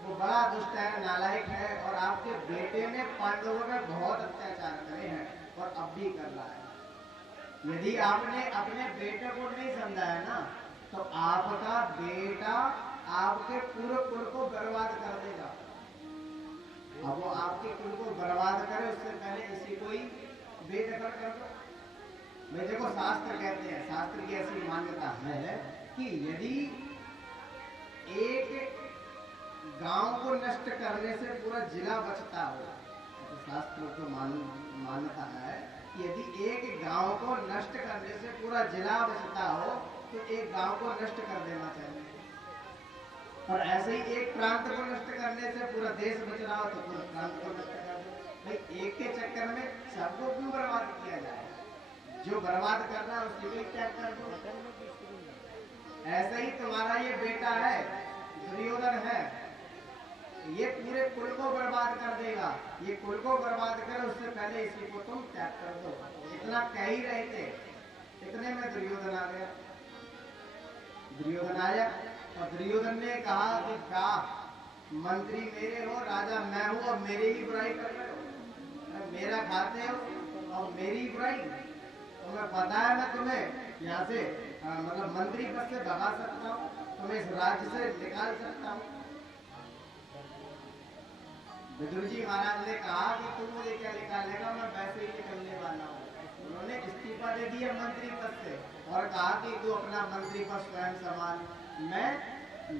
वो बड़ा दुष्ट है, नालायक है, और आपके बेटे ने पांडवों में बहुत अत्याचार करे हैं और अब भी कर रहा है। यदि आपने अपने बेटे को नहीं समझाया ना तो आपका बेटा आपके पूरे कुल को बर्बाद कर देगा। अब वो आपके कुल को बर्बाद करे उससे पहले इसी को ही बेदखल कर दो। मैं देखो, शास्त्र कहते हैं, शास्त्र की ऐसी मान्यता है कि यदि एक गांव को नष्ट करने से पूरा जिला बचता हो, तो शास्त्रों को मान्यता है कि यदि एक गांव को नष्ट करने से पूरा जिला बचता हो तो एक गांव को नष्ट कर देना चाहिए। और ऐसे ही एक प्रांत को नष्ट करने से पूरा देश बच रहा हो तो पूरा प्रांत को नष्ट कर दो। भाई एक के चक्कर में सबको क्यों बर्बाद किया जाए? जो बर्बाद करना है उसके लिए त्याग कर दो। ऐसे ही तुम्हारा ये बेटा है दुर्योधन है, ये पूरे कुल को बर्बाद कर देगा। ये कुल को बर्बाद करे उससे पहले इसी को तुम त्याग कर दो। इतना कह ही रहे थे, इतने में दुर्योधन आ गया। दुर्योधन आया और दुर्योधन ने कहा कि क्या मंत्री मेरे हो, राजा मैं हूं और मेरी ही बुराई कर रहे हो, मेरा खाते हो और मेरी बुराई। तुम्हें पता है मैं तुम्हें यहाँ से मतलब मंत्री पद से भगा सकता हूँ, तुम्हें इस राज्य से निकाल सकता हूँ। विदुर जी महाराज ने कहा कि तुम मुझे क्या निकालेगा, मैं वैसे ही निकलने वाला हूँ। उन्होंने इस्तीफा दे दिया मंत्री पद से और कहा कि तू अपना मंत्री पद स्वयं संभाल, मैं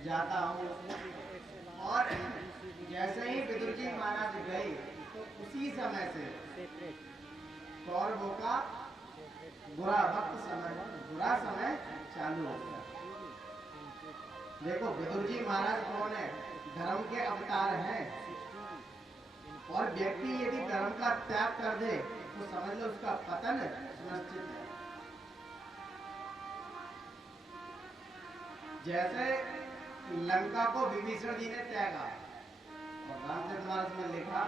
जाता हूँ। और जैसे ही विदुर जी महाराज गए तो उसी समय से कौरवों का बुरा समय चालू हो गया। देखो विदुर जी महाराज कौन है? धर्म के अवतार हैं, और व्यक्ति यदि धर्म का त्याग कर दे तो समझ लो उसका पतन सुनिश्चित है। जैसे लंका को विभीषण जी ने त्यागा और रामचरितमानस में लिखा,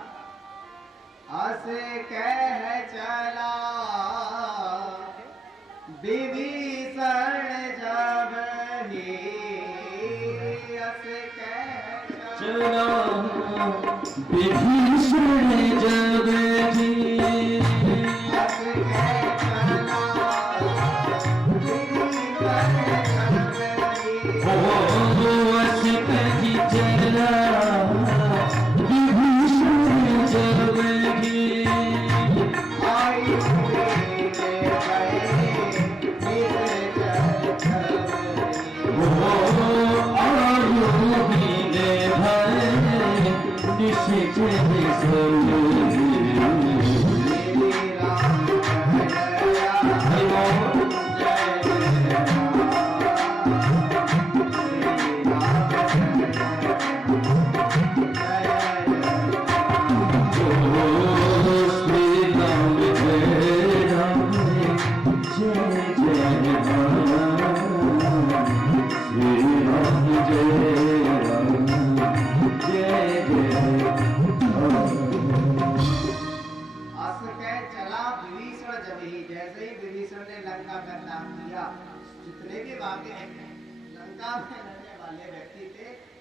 अस कह चला विभीषण जब ही, अस कह चला विभीषण जब ही, अस कह चला विभीषण जब ही, अस कही चला विभीषण जब ही, आयु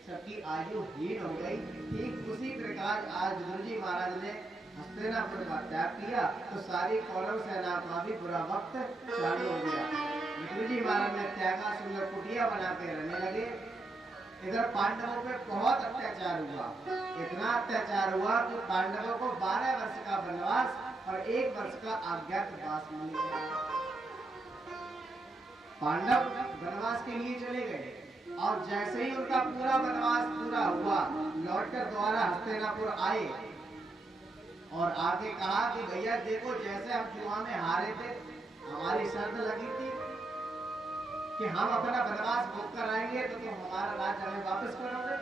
सबकी आयु हीन हो गई। ठीक उसी प्रकार आज विदुर जी महाराज ने हस्तिनापुर का त्याग किया तो सारी कौरव सेना का भी बुरा वक्त चालू हो गया। विदुर जी महाराज ने त्यागा, सुंदर कुटिया बना के रहने लगे। इधर पांडवों पे बहुत अत्याचार हुआ, इतना अत्याचार हुआ कि पांडवों को 12 वर्ष का वनवास और 1 वर्ष का अज्ञातवास मिल गया। पांडव वनवास के लिए चले गए और जैसे ही उनका पूरा वनवास पूरा हुआ, लौटकर दोबारा हस्तिनापुर आए और आगे कहा कि भैया देखो, जैसे हम जुआ में हारे थे, हमारी शर्त लगी थी कि हम अपना वनवास भोग कर आएंगे तो तुम हमारा राज्य हमें वापस करोगे।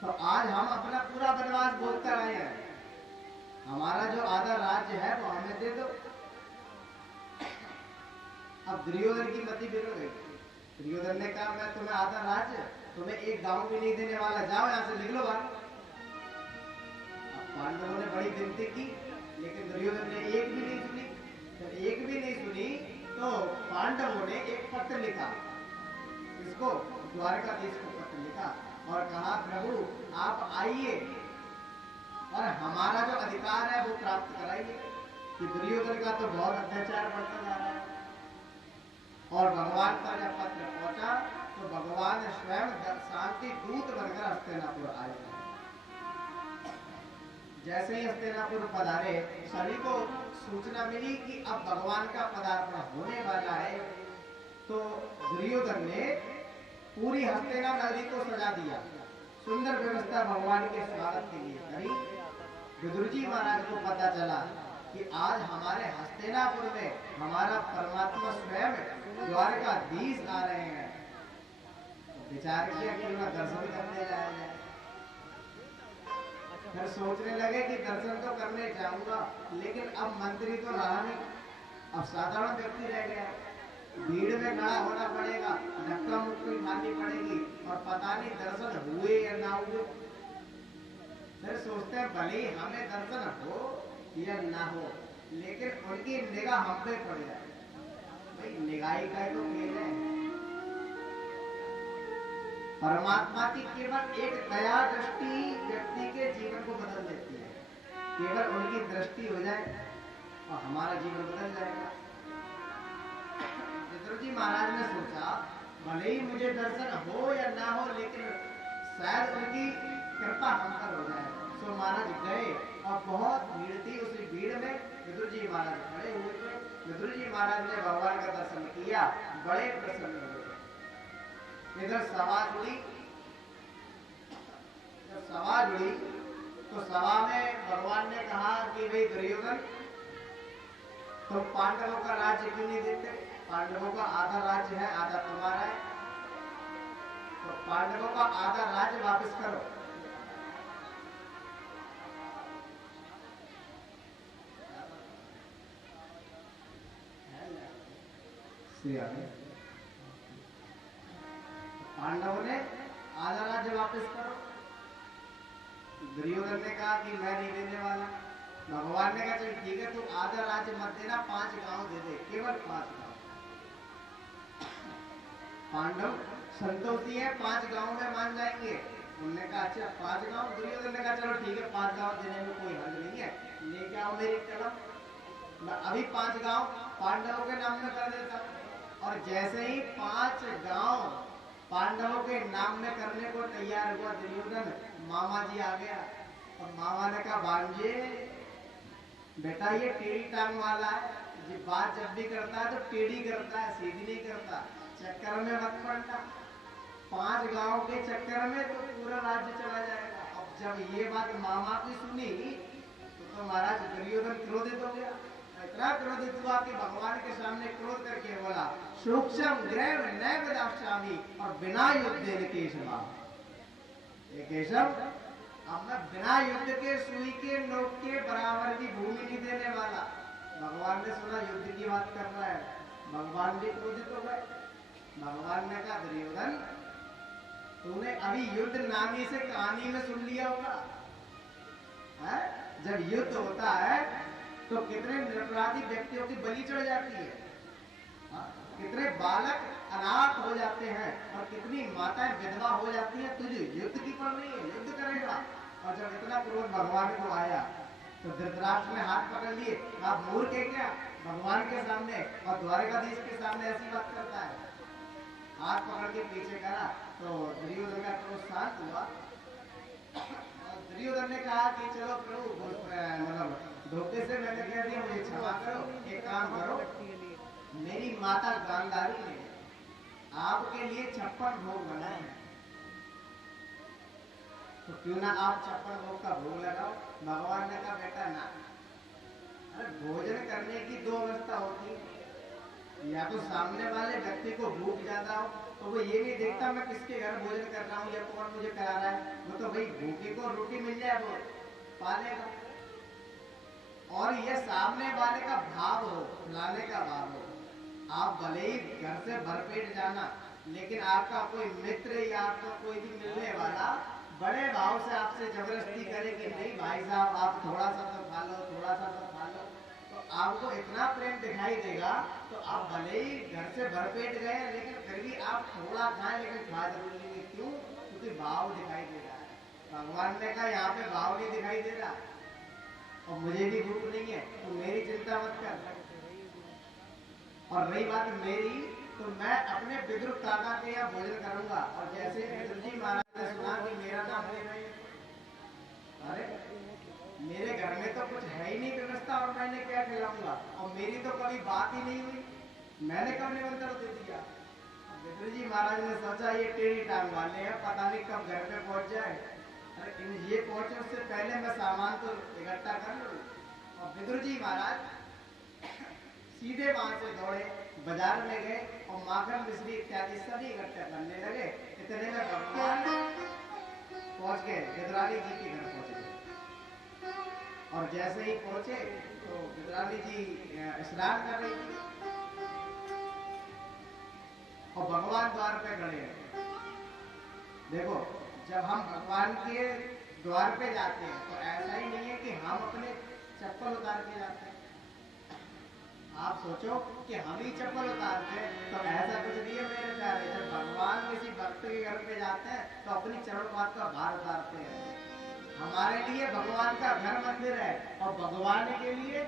तो आज हम अपना पूरा वनवास भोग कर आए हैं, हमारा जो आधा राज्य है वो हमें दे दो। अब दुर्योधन की मति बिगड़ गई। दुर्योधन ने कहा, मैं तुम्हें आधा राज्य, तुम्हें एक गांव भी नहीं देने वाला, जाओ यहाँ से निकलो बाहर। पांडवों ने बड़ी विनती की, लेकिन दुर्योधन ने एक भी नहीं सुनी। जब एक भी नहीं सुनी तो पांडवों ने एक पत्र लिखा, इसको द्वारकाधीश को पत्र लिखा और कहा, प्रभु आप आइए और हमारा जो अधिकार है वो प्राप्त कराइए, कि दुर्योधन का तो बहुत अत्याचार बढ़ता जा रहा है। और भगवान का जब पत्र पहुंचा तो भगवान स्वयं शांति दूत बनकर हस्तिनापुर आए। जैसे ही हस्तिनापुर पधारे, सभी को सूचना मिली कि अब भगवान का पदार्पण होने वाला है। तो दुर्योधन ने पूरी हस्तिना नगरी को सजा दिया, सुंदर व्यवस्था भगवान के स्वागत के लिए करी। विदुर जी महाराज को पता चला कि आज हमारे हस्तिनापुर में हमारा परमात्मा स्वयं द्वारकाधीश आ रहे हैं। तो विचार किया कि उनका दर्शन करने जाया जाए। फिर सोचने लगे कि दर्शन तो करने जाऊंगा, लेकिन अब मंत्री तो रहा नहीं, अब साधारण व्यक्ति रह गया। भीड़ में खड़ा होना पड़ेगा, धक्का मुक्की खानी पड़ेगी और पता नहीं दर्शन हुए या ना हुए। फिर सोचते हैं भले ही हमें दर्शन हो या ना हो, लेकिन उनकी निगाह हम पे पड़ जाए। भाई निगाही का तो खेल है। परमात्मा की केवल एक दया दृष्टि व्यक्ति के जीवन को बदल देती है। केवल उनकी दृष्टि हो जाए और हमारा जीवन बदल जाएगा। विदुर जी महाराज ने सोचा, भले ही मुझे दर्शन हो या ना हो, लेकिन शायद उनकी कृपा हम पर हो जाए। सो महाराज गए और बहुत भीड़ थी। उसी भीड़ में विदुर जी महाराज खड़े हुए थे। विदुर जी महाराज ने भगवान का दर्शन किया, बड़े प्रसन्न हुए। इधर सभा जुड़ी। जब सभा जुड़ी तो सभा में भगवान ने कहा कि भाई दुर्योधन, तो पांडवों का राज्य क्यों नहीं देते? पांडवों का आधा राज्य है, आधा तुम्हारा है, तो पांडवों का आधा राज्य वापस करो। पांडवों ने आधा राज्य वापस करो। दुर्योधन ने कहा कि मैं नहीं देने वाला। भगवान ने कहा चल ठीक है, तू आधा राज्य मत देना, 5 गांव दे दे, केवल 5 गांव। पांडव संतोषी है, 5 गांव में मान जाएंगे। उन्होंने कहा अच्छा 5 गांव। दुर्योधन ने कहा चलो ठीक है, 5 गांव देने में कोई हर्ज नहीं है, लेके आओ मेरी कलम, मैं अभी 5 गांव पांडवों के नाम में कर देता। और जैसे ही 5 गांव पांडवों के नाम में करने को तैयार हुआ दुर्योधन, मामा जी आ गया। और मामा ने कहा भांजे बेटा, ये टेढ़ी टांग वाला है, ये बात जब भी करता है तो टेढ़ी करता है, सीधी नहीं करता, चक्कर में मत पड़ना। 5 गांव के चक्कर में तो पूरा राज्य चला जाएगा। अब जब ये बात मामा की सुनी तो महाराज दुर्योधन क्रोधित हो गया। इतना क्रोधित हुआ कि भगवान के सामने क्रोध करके बोला, सूक्ष्म ग्रह नैव दास्यामि, और बिना युद्ध केशवा। केशव, अब मैं बिना युद्ध के सुई के नोक के बराबर की भूमि नहीं देने वाला। भगवान ने सुना युद्ध की बात कर रहा है, भगवान भी क्रोधित हो गए। भगवान ने कहा दुर्योधन, तूने अभी युद्ध नामी से कहानी में सुन लिया होगा, है? जब युद्ध होता है तो कितने निरपराधी व्यक्तियों की बलि चढ़ जाती है, कितने बालक अनाथ हो जाते हैं और कितनी माताएं विधवा हो जाती हैं। तुझे युद्ध की पड़ रही है, युद्ध करेगा। और जब इतना क्रोध भगवान को आया तो धृतराष्ट्र ने हाथ पकड़ लिए, आप मूर्ख है क्या? भगवान के सामने और द्वारकाधीश के सामने ऐसी बात करता है। हाथ पकड़ के पीछे करा तो दुर्योधन का क्रोध शांत हुआ। दुर्योधन ने कहा कि चलो प्रभु, मतलब धोखे से मैंने कह दिया, मुझे क्षमा करो। एक काम करो, मेरी माता गांधारी ने आपके लिए 56 भोग बनाए हैं, तो क्यों ना आप 56 भोग का भोग लगाओ। भगवान ने कहा बेटा ना, अरे भोजन करने की 2 अवस्था होती है, या तो सामने वाले व्यक्ति को भूख ज्यादा हो तो वो ये नहीं देखता मैं किसके घर भोजन कर रहा हूँ या कौन मुझे करा रहा है, वो तो भाई भूखे को रोटी मिल जाए वो पालेगा। और ये सामने वाले का भाव हो, खिलाने का भाव हो। आप भले ही घर से भरपेट जाना, लेकिन आपका कोई मित्र या आपका कोई भी मिलने वाला बड़े भाव से आपसे जबरदस्ती करे कि नहीं भाई साहब आप थोड़ा सा तो खा लो, थोड़ा सा तो खा लो, तो आपको इतना प्रेम दिखाई देगा। तो आप भले ही घर से भरपेट गए लेकिन फिर भी आप थोड़ा खाएं लेकिन खा जरूर लेंगे। क्यों? क्योंकि भाव दिखाई दे रहा है। भगवान ने कहा यहाँ पे भाव नहीं दिखाई दे रहा और मुझे भी भूख नहीं है, तो मेरी चिंता मत कर। और रही बात मेरी, तो मैं अपने विदुर काका के यहाँ भोजन करूंगा। और जैसे विदुर जी महाराज ने सुना कि मेरा नाम ले रहे हैं, अरे मेरे घर में तो कुछ है ही नहीं व्यवस्था और मैंने क्या खिलाऊंगा, और मेरी तो कभी बात ही नहीं हुई, मैंने कब निमंत्रण दे दिया। विदुर जी महाराज ने सोचा ये टेढ़ी टांग वाले हैं, पता नहीं कब घर पे पहुंच जाए। अरे इन ये पहुंचे उससे पहले मैं सामान तो इकट्ठा कर लूं। और विदुर जी महाराज सीधे वहां से दौड़े, बाजार में गए और माखन मिश्री इत्यादि सभी इकट्ठा करने लगे। इतने में भगवान पहुंच गए, गिदरानी जी के घर पहुंच गए। और जैसे ही पहुंचे तो गिदरानी जी स्नान कर रही थी और भगवान द्वार पे खड़े हैं। देखो, जब हम भगवान के द्वार पे जाते हैं तो ऐसा ही नहीं है कि हम अपने चप्पल उतार के जाते हैं। आप सोचो कि हम ही चप्पल उतारते हैं, तो ऐसा कुछ नहीं है मेरे प्यारे। जब भगवान किसी भक्त के घर पे जाते हैं तो अपनी चरण पात का भार उतारते हैं। हमारे लिए भगवान का घर मंदिर है और भगवान के लिए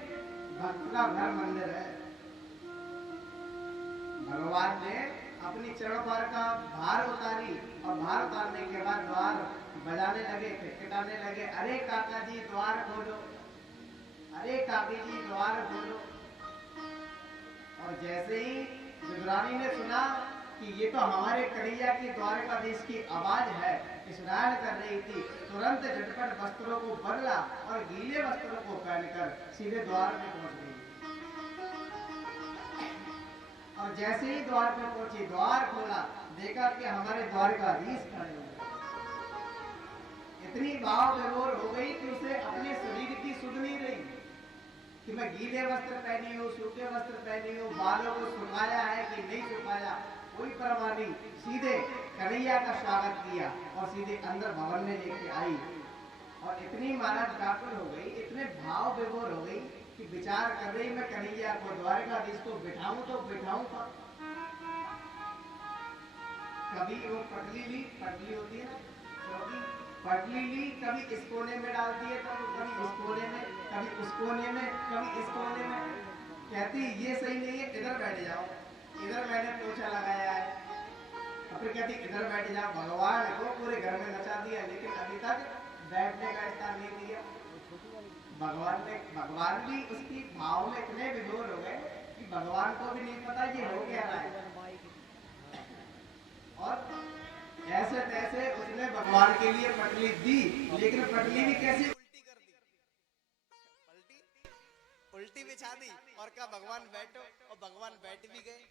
भक्त का घर मंदिर है। भगवान ने अपनी चरण पार का भार उतारी और भार उतारने के बाद द्वार बजाने लगे, खटखटाने लगे, अरे काका जी द्वार खोलो, अरे काकी जी द्वार खोलो। और जैसे ही गिदरानी ने सुना कि ये तो हमारे कन्हैया की द्वारकाधीश की आवाज है, स्नान कर रही थी, तुरंत झटपट वस्त्रों को बदला और गीले वस्त्रों को पहनकर सीधे द्वार पे पहुंच गई। और जैसे ही द्वार पे पहुंची, द्वार खोला, देखा कि हमारे द्वारकाधीश खड़े हुए। इतनी भाव विभोर हो गई कि उसे अपने शरीर की सुध नहीं रही कि मैं गीले वस्त्र पहनी हूँ, सूखे वस्त्र पहनी हूँ, बालों को सुखाया है कि नहीं सुखाया, कोई परवाह नहीं। सीधे कन्हैया का स्वागत किया और सीधे अंदर भवन में लेके आई। और इतनी महाराज व्याकुल हो गई, इतने भाव विभोर हो गई कि विचार कर रही मैं कन्हैया को, द्वारकाधीश को बिठाऊं तो बिठाऊं कहाँ? कभी वो पटली ली, पटली होती है ना चौकी, पटली ली, कभी इस कोने में डालती है, कभी इस कोने में, कभी उस कोने में, कभी इस कोने में। कहती ये सही नहीं है, इधर बैठ जाओ, इधर मैंने पोछा लगाया है। और फिर कहती इधर बैठ जाओ। भगवान को पूरे घर में नचा दिया लेकिन अभी तक बैठने का स्थान नहीं दिया। भगवान भी उसकी भाव में इतने विभोर हो गए कि भगवान को भी नहीं पता ये हो क्या रहा है। और ऐसे तैसे उसने भगवान के लिए पटली दी, लेकिन पटली भी कैसी उल्टी कर दी, उल्टी बिछा दी और कहा भगवान बैठो, और भगवान बैठ भी गए।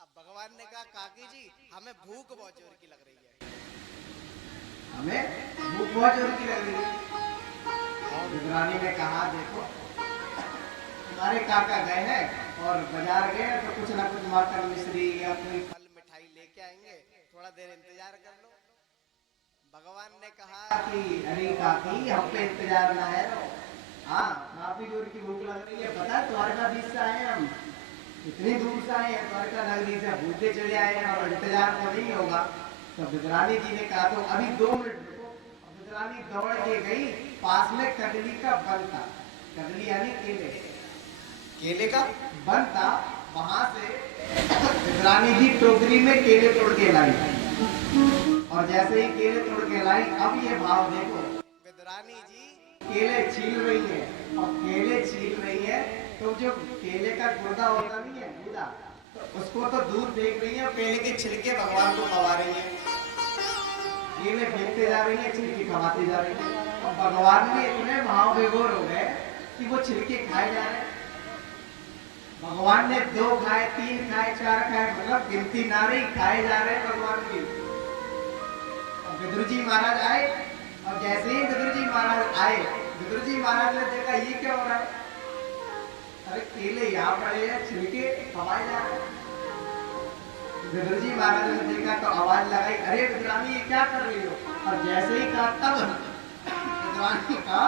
अब भगवान ने कहा काकी जी हमें भूख बहुत जोर की लग रही है, हमें भूख बहुत जोर की लग रही है। गिदरानी ने कहा देखो तुम्हारे काका गए हैं और बाजार गए तो कुछ ना कुछ माखन मिश्री या कोई फल मिठाई लेके आएंगे, थोड़ा देर इंतजार कर लो। भगवान ने कहा कि अरे काकी हम पे इंतजार ना है, हाँ काफी जोर की भूख लग रही है, पता है द्वारकाधीश से आए हम, इतनी दूर से आए हैं, द्वारका नगरी से भूखे चले आए हैं और इंतजार तो नहीं होगा। तो गिदरानी जी ने कहा तो अभी 2 मिनट रुको। गिदरानी दौड़ के गई, पास में कदली का बन था, कदली यानी केले, केले का बन था, वहां से गिदरानी जी टोकरी में केले तोड़ के लाई। और जैसे ही केले तोड़ के लाई, अब ये भाव देखो, गिदरानी जी केले छील रही है और केले छील रही है तो जो केले का गुर्दा होता नहीं है, गुदा, तो उसको तो दूर फेंक रही है, केले के छिलके भगवान को खवा रही है। केले फेंकते जा रही है, छिलके खवाते जा रही है। और भगवान भी इतने भाव विभोर हो गए कि वो छिलके खाए जा रहे हैं। भगवान ने 2 खाए, 3 खाए, 4 खाए, मतलब गिनती ना रही, खाए जा रहे हैं भगवान की। और विदुर जी महाराज आए और जैसे ही विदुर जी महाराज आए, विदुर जी महाराज ने देखा ये क्या हो रहा है, अरे केले यहाँ पड़े हैं, छिलके खवाए जा रहे हैं। विदुर जी महाराज ने देखा तो आवाज लगाई, अरे विद्रानी ये क्या कर रही हो? और जैसे ही कहा तब विद्रानी का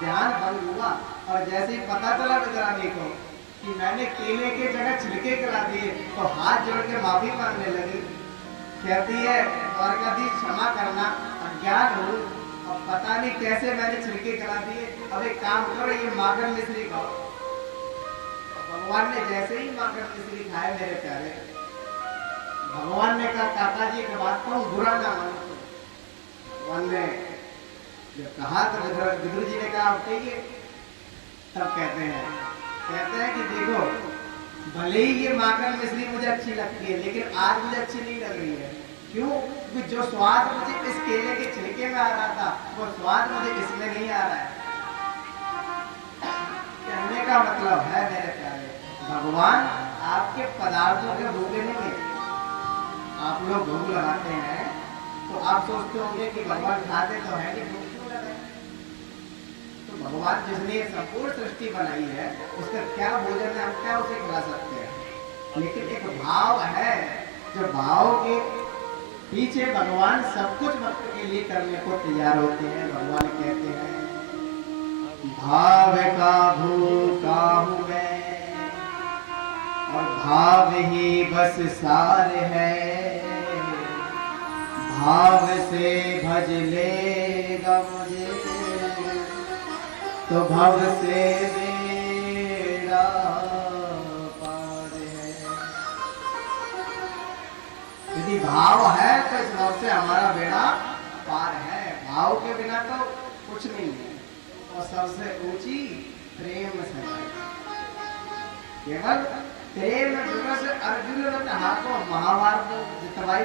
ध्यान भंग हुआ और जैसे ही पता चला विद्रानी को कि मैंने केले के जगह छिलके करा दिए तो हाथ जोड़ के माफी मांगने लगी। कहती है द्वारकाधीश क्षमा करना, अज्ञान हूँ और पता नहीं कैसे मैंने छिलके करा दिए। अब एक काम करो, ये माखन मिश्री खाओ। भगवान ने जैसे ही माखन मिश्री खाए मेरे प्यारे, भगवान ने कहा काका जी एक बात कहूं, बुरा ना मानो। भगवान ने जब कहा तो विदुर जी ने कहा कहिए। तब कहते हैं कि देखो भले ही ये माखन मिश्री मुझे अच्छी लगती है लेकिन आज मुझे अच्छी नहीं लग रही है। क्यों? क्योंकि जो स्वाद मुझे इस केले के छिलके में आ रहा था वो स्वाद मुझे इसमें नहीं आ रहा है। कहने का मतलब है मेरे प्यारे, भगवान आपके पदार्थों के भूखे नहीं है। आप लोग भूख लगाते हैं तो आप सोचते होंगे कि भगवान खाते तो है नहीं, भूख क्यों लगे? तो भगवान जिसने संपूर्ण सृष्टि बनाई है उसका क्या भोजन है, हम क्या उसे खिला सकते हैं? लेकिन एक भाव है, जो भाव के पीछे भगवान सब कुछ भक्त के लिए करने को तैयार होते हैं। भगवान कहते हैं भाव का भूखा हूं मैं और भाव ही बस सार है, भाव से भज लेगा मुझे तो भव से मेरा पार है। यदि भाव है तो इस भाव से हमारा बेड़ा पार है। भाव के बिना तो कुछ नहीं है। और सबसे ऊंची प्रेम सगाई, केवल प्रेम दिवस अर्जुन ने कहा को महाभारत जितवाई,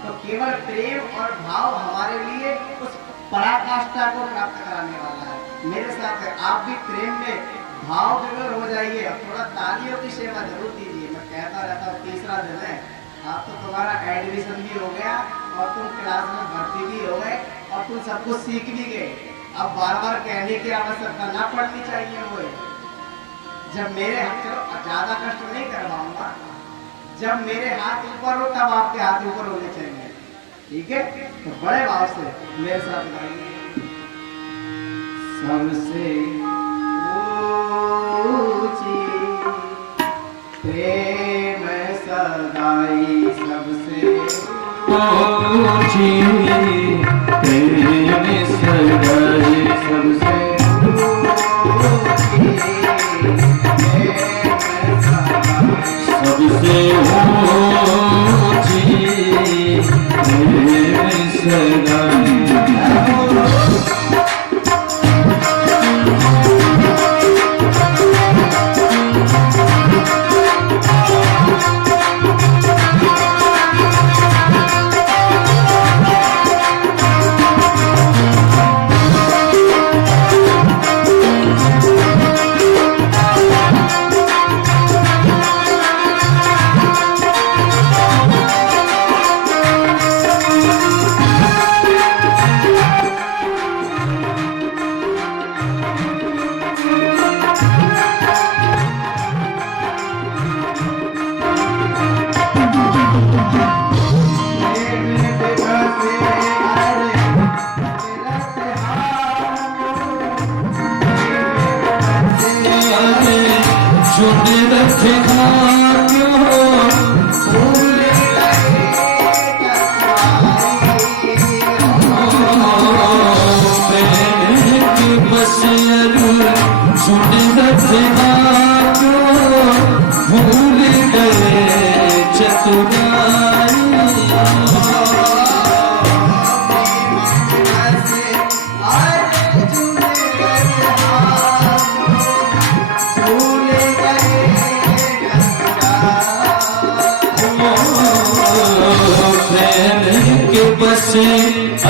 तो केवल प्रेम और भाव हमारे लिए उस पराकाष्ठा को प्राप्त कराने वाला है। मेरे साथ है, आप भी प्रेम में भाव विवल हो जाइए और थोड़ा तालियों की सेवा जरूर कीजिए। मैं कहता रहता हूँ तीसरा दिन है, आप तो तुम्हारा एडमिशन भी हो गया और तुम क्लास में भर्ती भी हो गए और तुम सब कुछ सीख भी गए। अब बार बार कहने की आवश्यकता ना पड़नी चाहिए। वो जब मेरे चलो ज्यादा कष्ट नहीं करवाऊंगा, जब मेरे हाथ ऊपर हो तब आपके हाथ ऊपर होने चाहिए। ठीक है? तो बड़े भाव से मेरे साथ गाइए। सबसे ऊंची प्रेम सगाई, सबसे ऊंची प्रेम सगाई, सबसे ऊंची प्रेम सगाई, सबसे ऊंची प्रेम सगाई।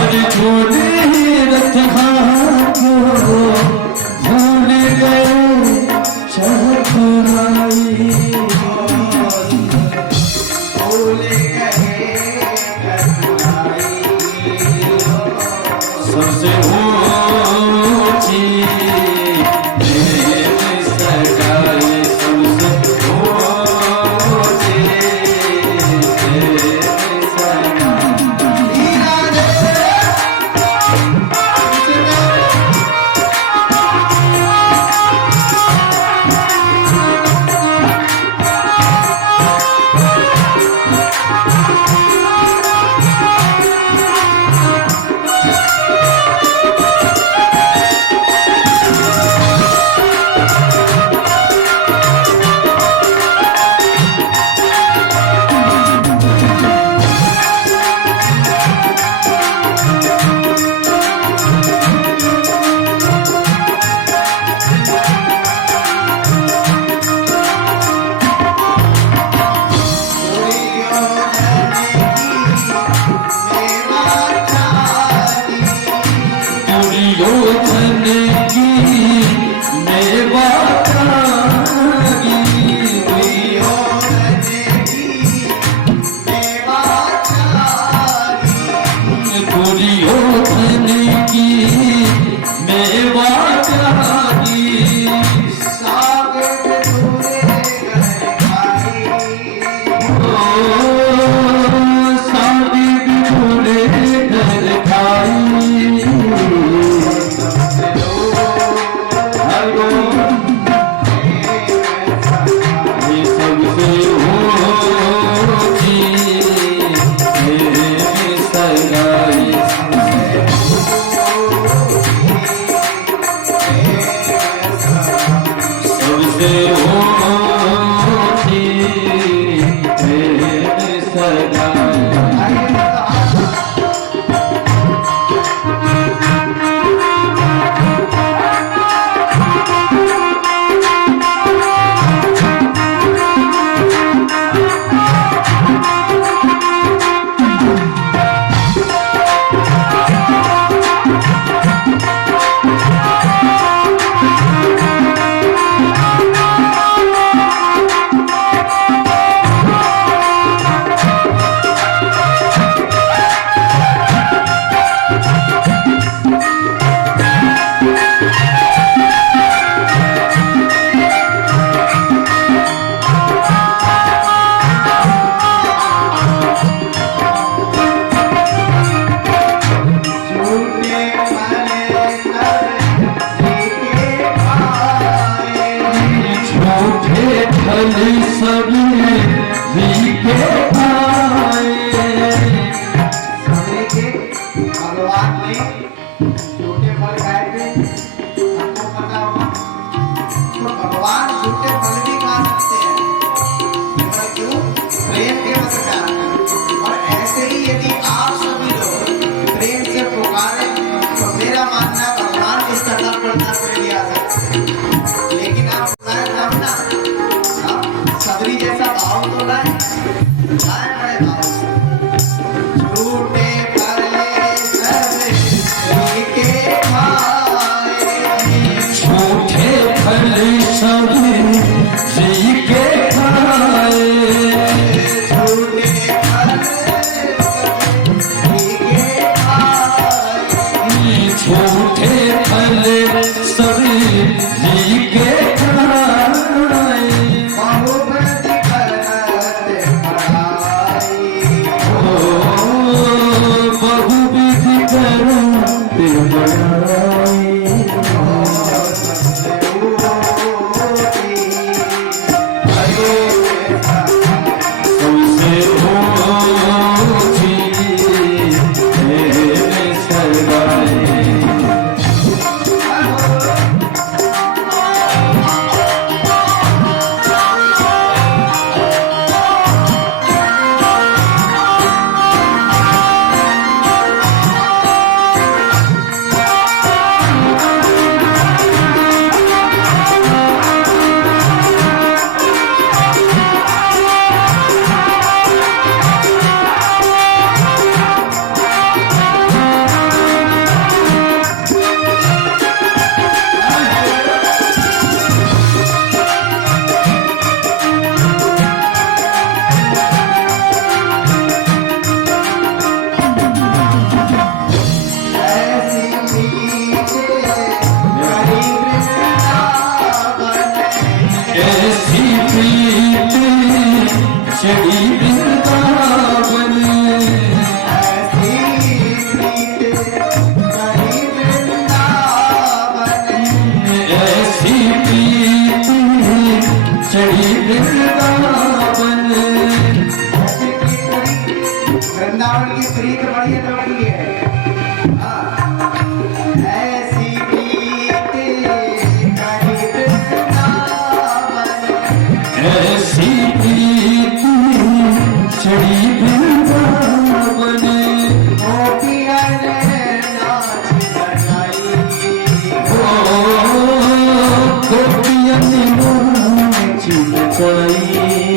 अर्जुन रथ भूल गए चतुराई, भूल गए चतुराई, सबसे ऊंची प्रेम सगाई, सबसे ऊंची झूठे फल सभी के खाए। सबरी के भगवान ने झूठे फल खाए थे, आपको पता होगा। तो भगवान झूठे फल भी खा सकते हैं, पर क्यों? प्रेम के वशकार में। और ऐसे ही यदि आप सभी लोग प्रेम से पुकारें तो मेरा मानना है भगवान इस कदम पर नजर भी आ सकते हैं। लेकिन आप लाए तब ना, आप सबरी जैसा भाव तो लाए बड़े भाव से। झूठे फल सभी के खाए, झूठे फल सभी के खाए। झूठे फल सभी के खाए, झूठे फल सभी के खाए। बहुमति करत पढ़ाई, बहुविधि करत बड़ाई। तुमसे ऊँची तेरे सरगाए। ऐसी प्रीत चढ़ी वृंदावन। ऐसी प्रीत चढ़ी वृंदावन। वृंदावन की प्रीत बड़ी है, बड़ी है। हाँ। ऐसी प्रीत कहीं वृंदावन, ऐसी प्रीत चढ़ी वृंदावन। गोपियन नाच बजाई, ओ गोपियन नाच बजाई।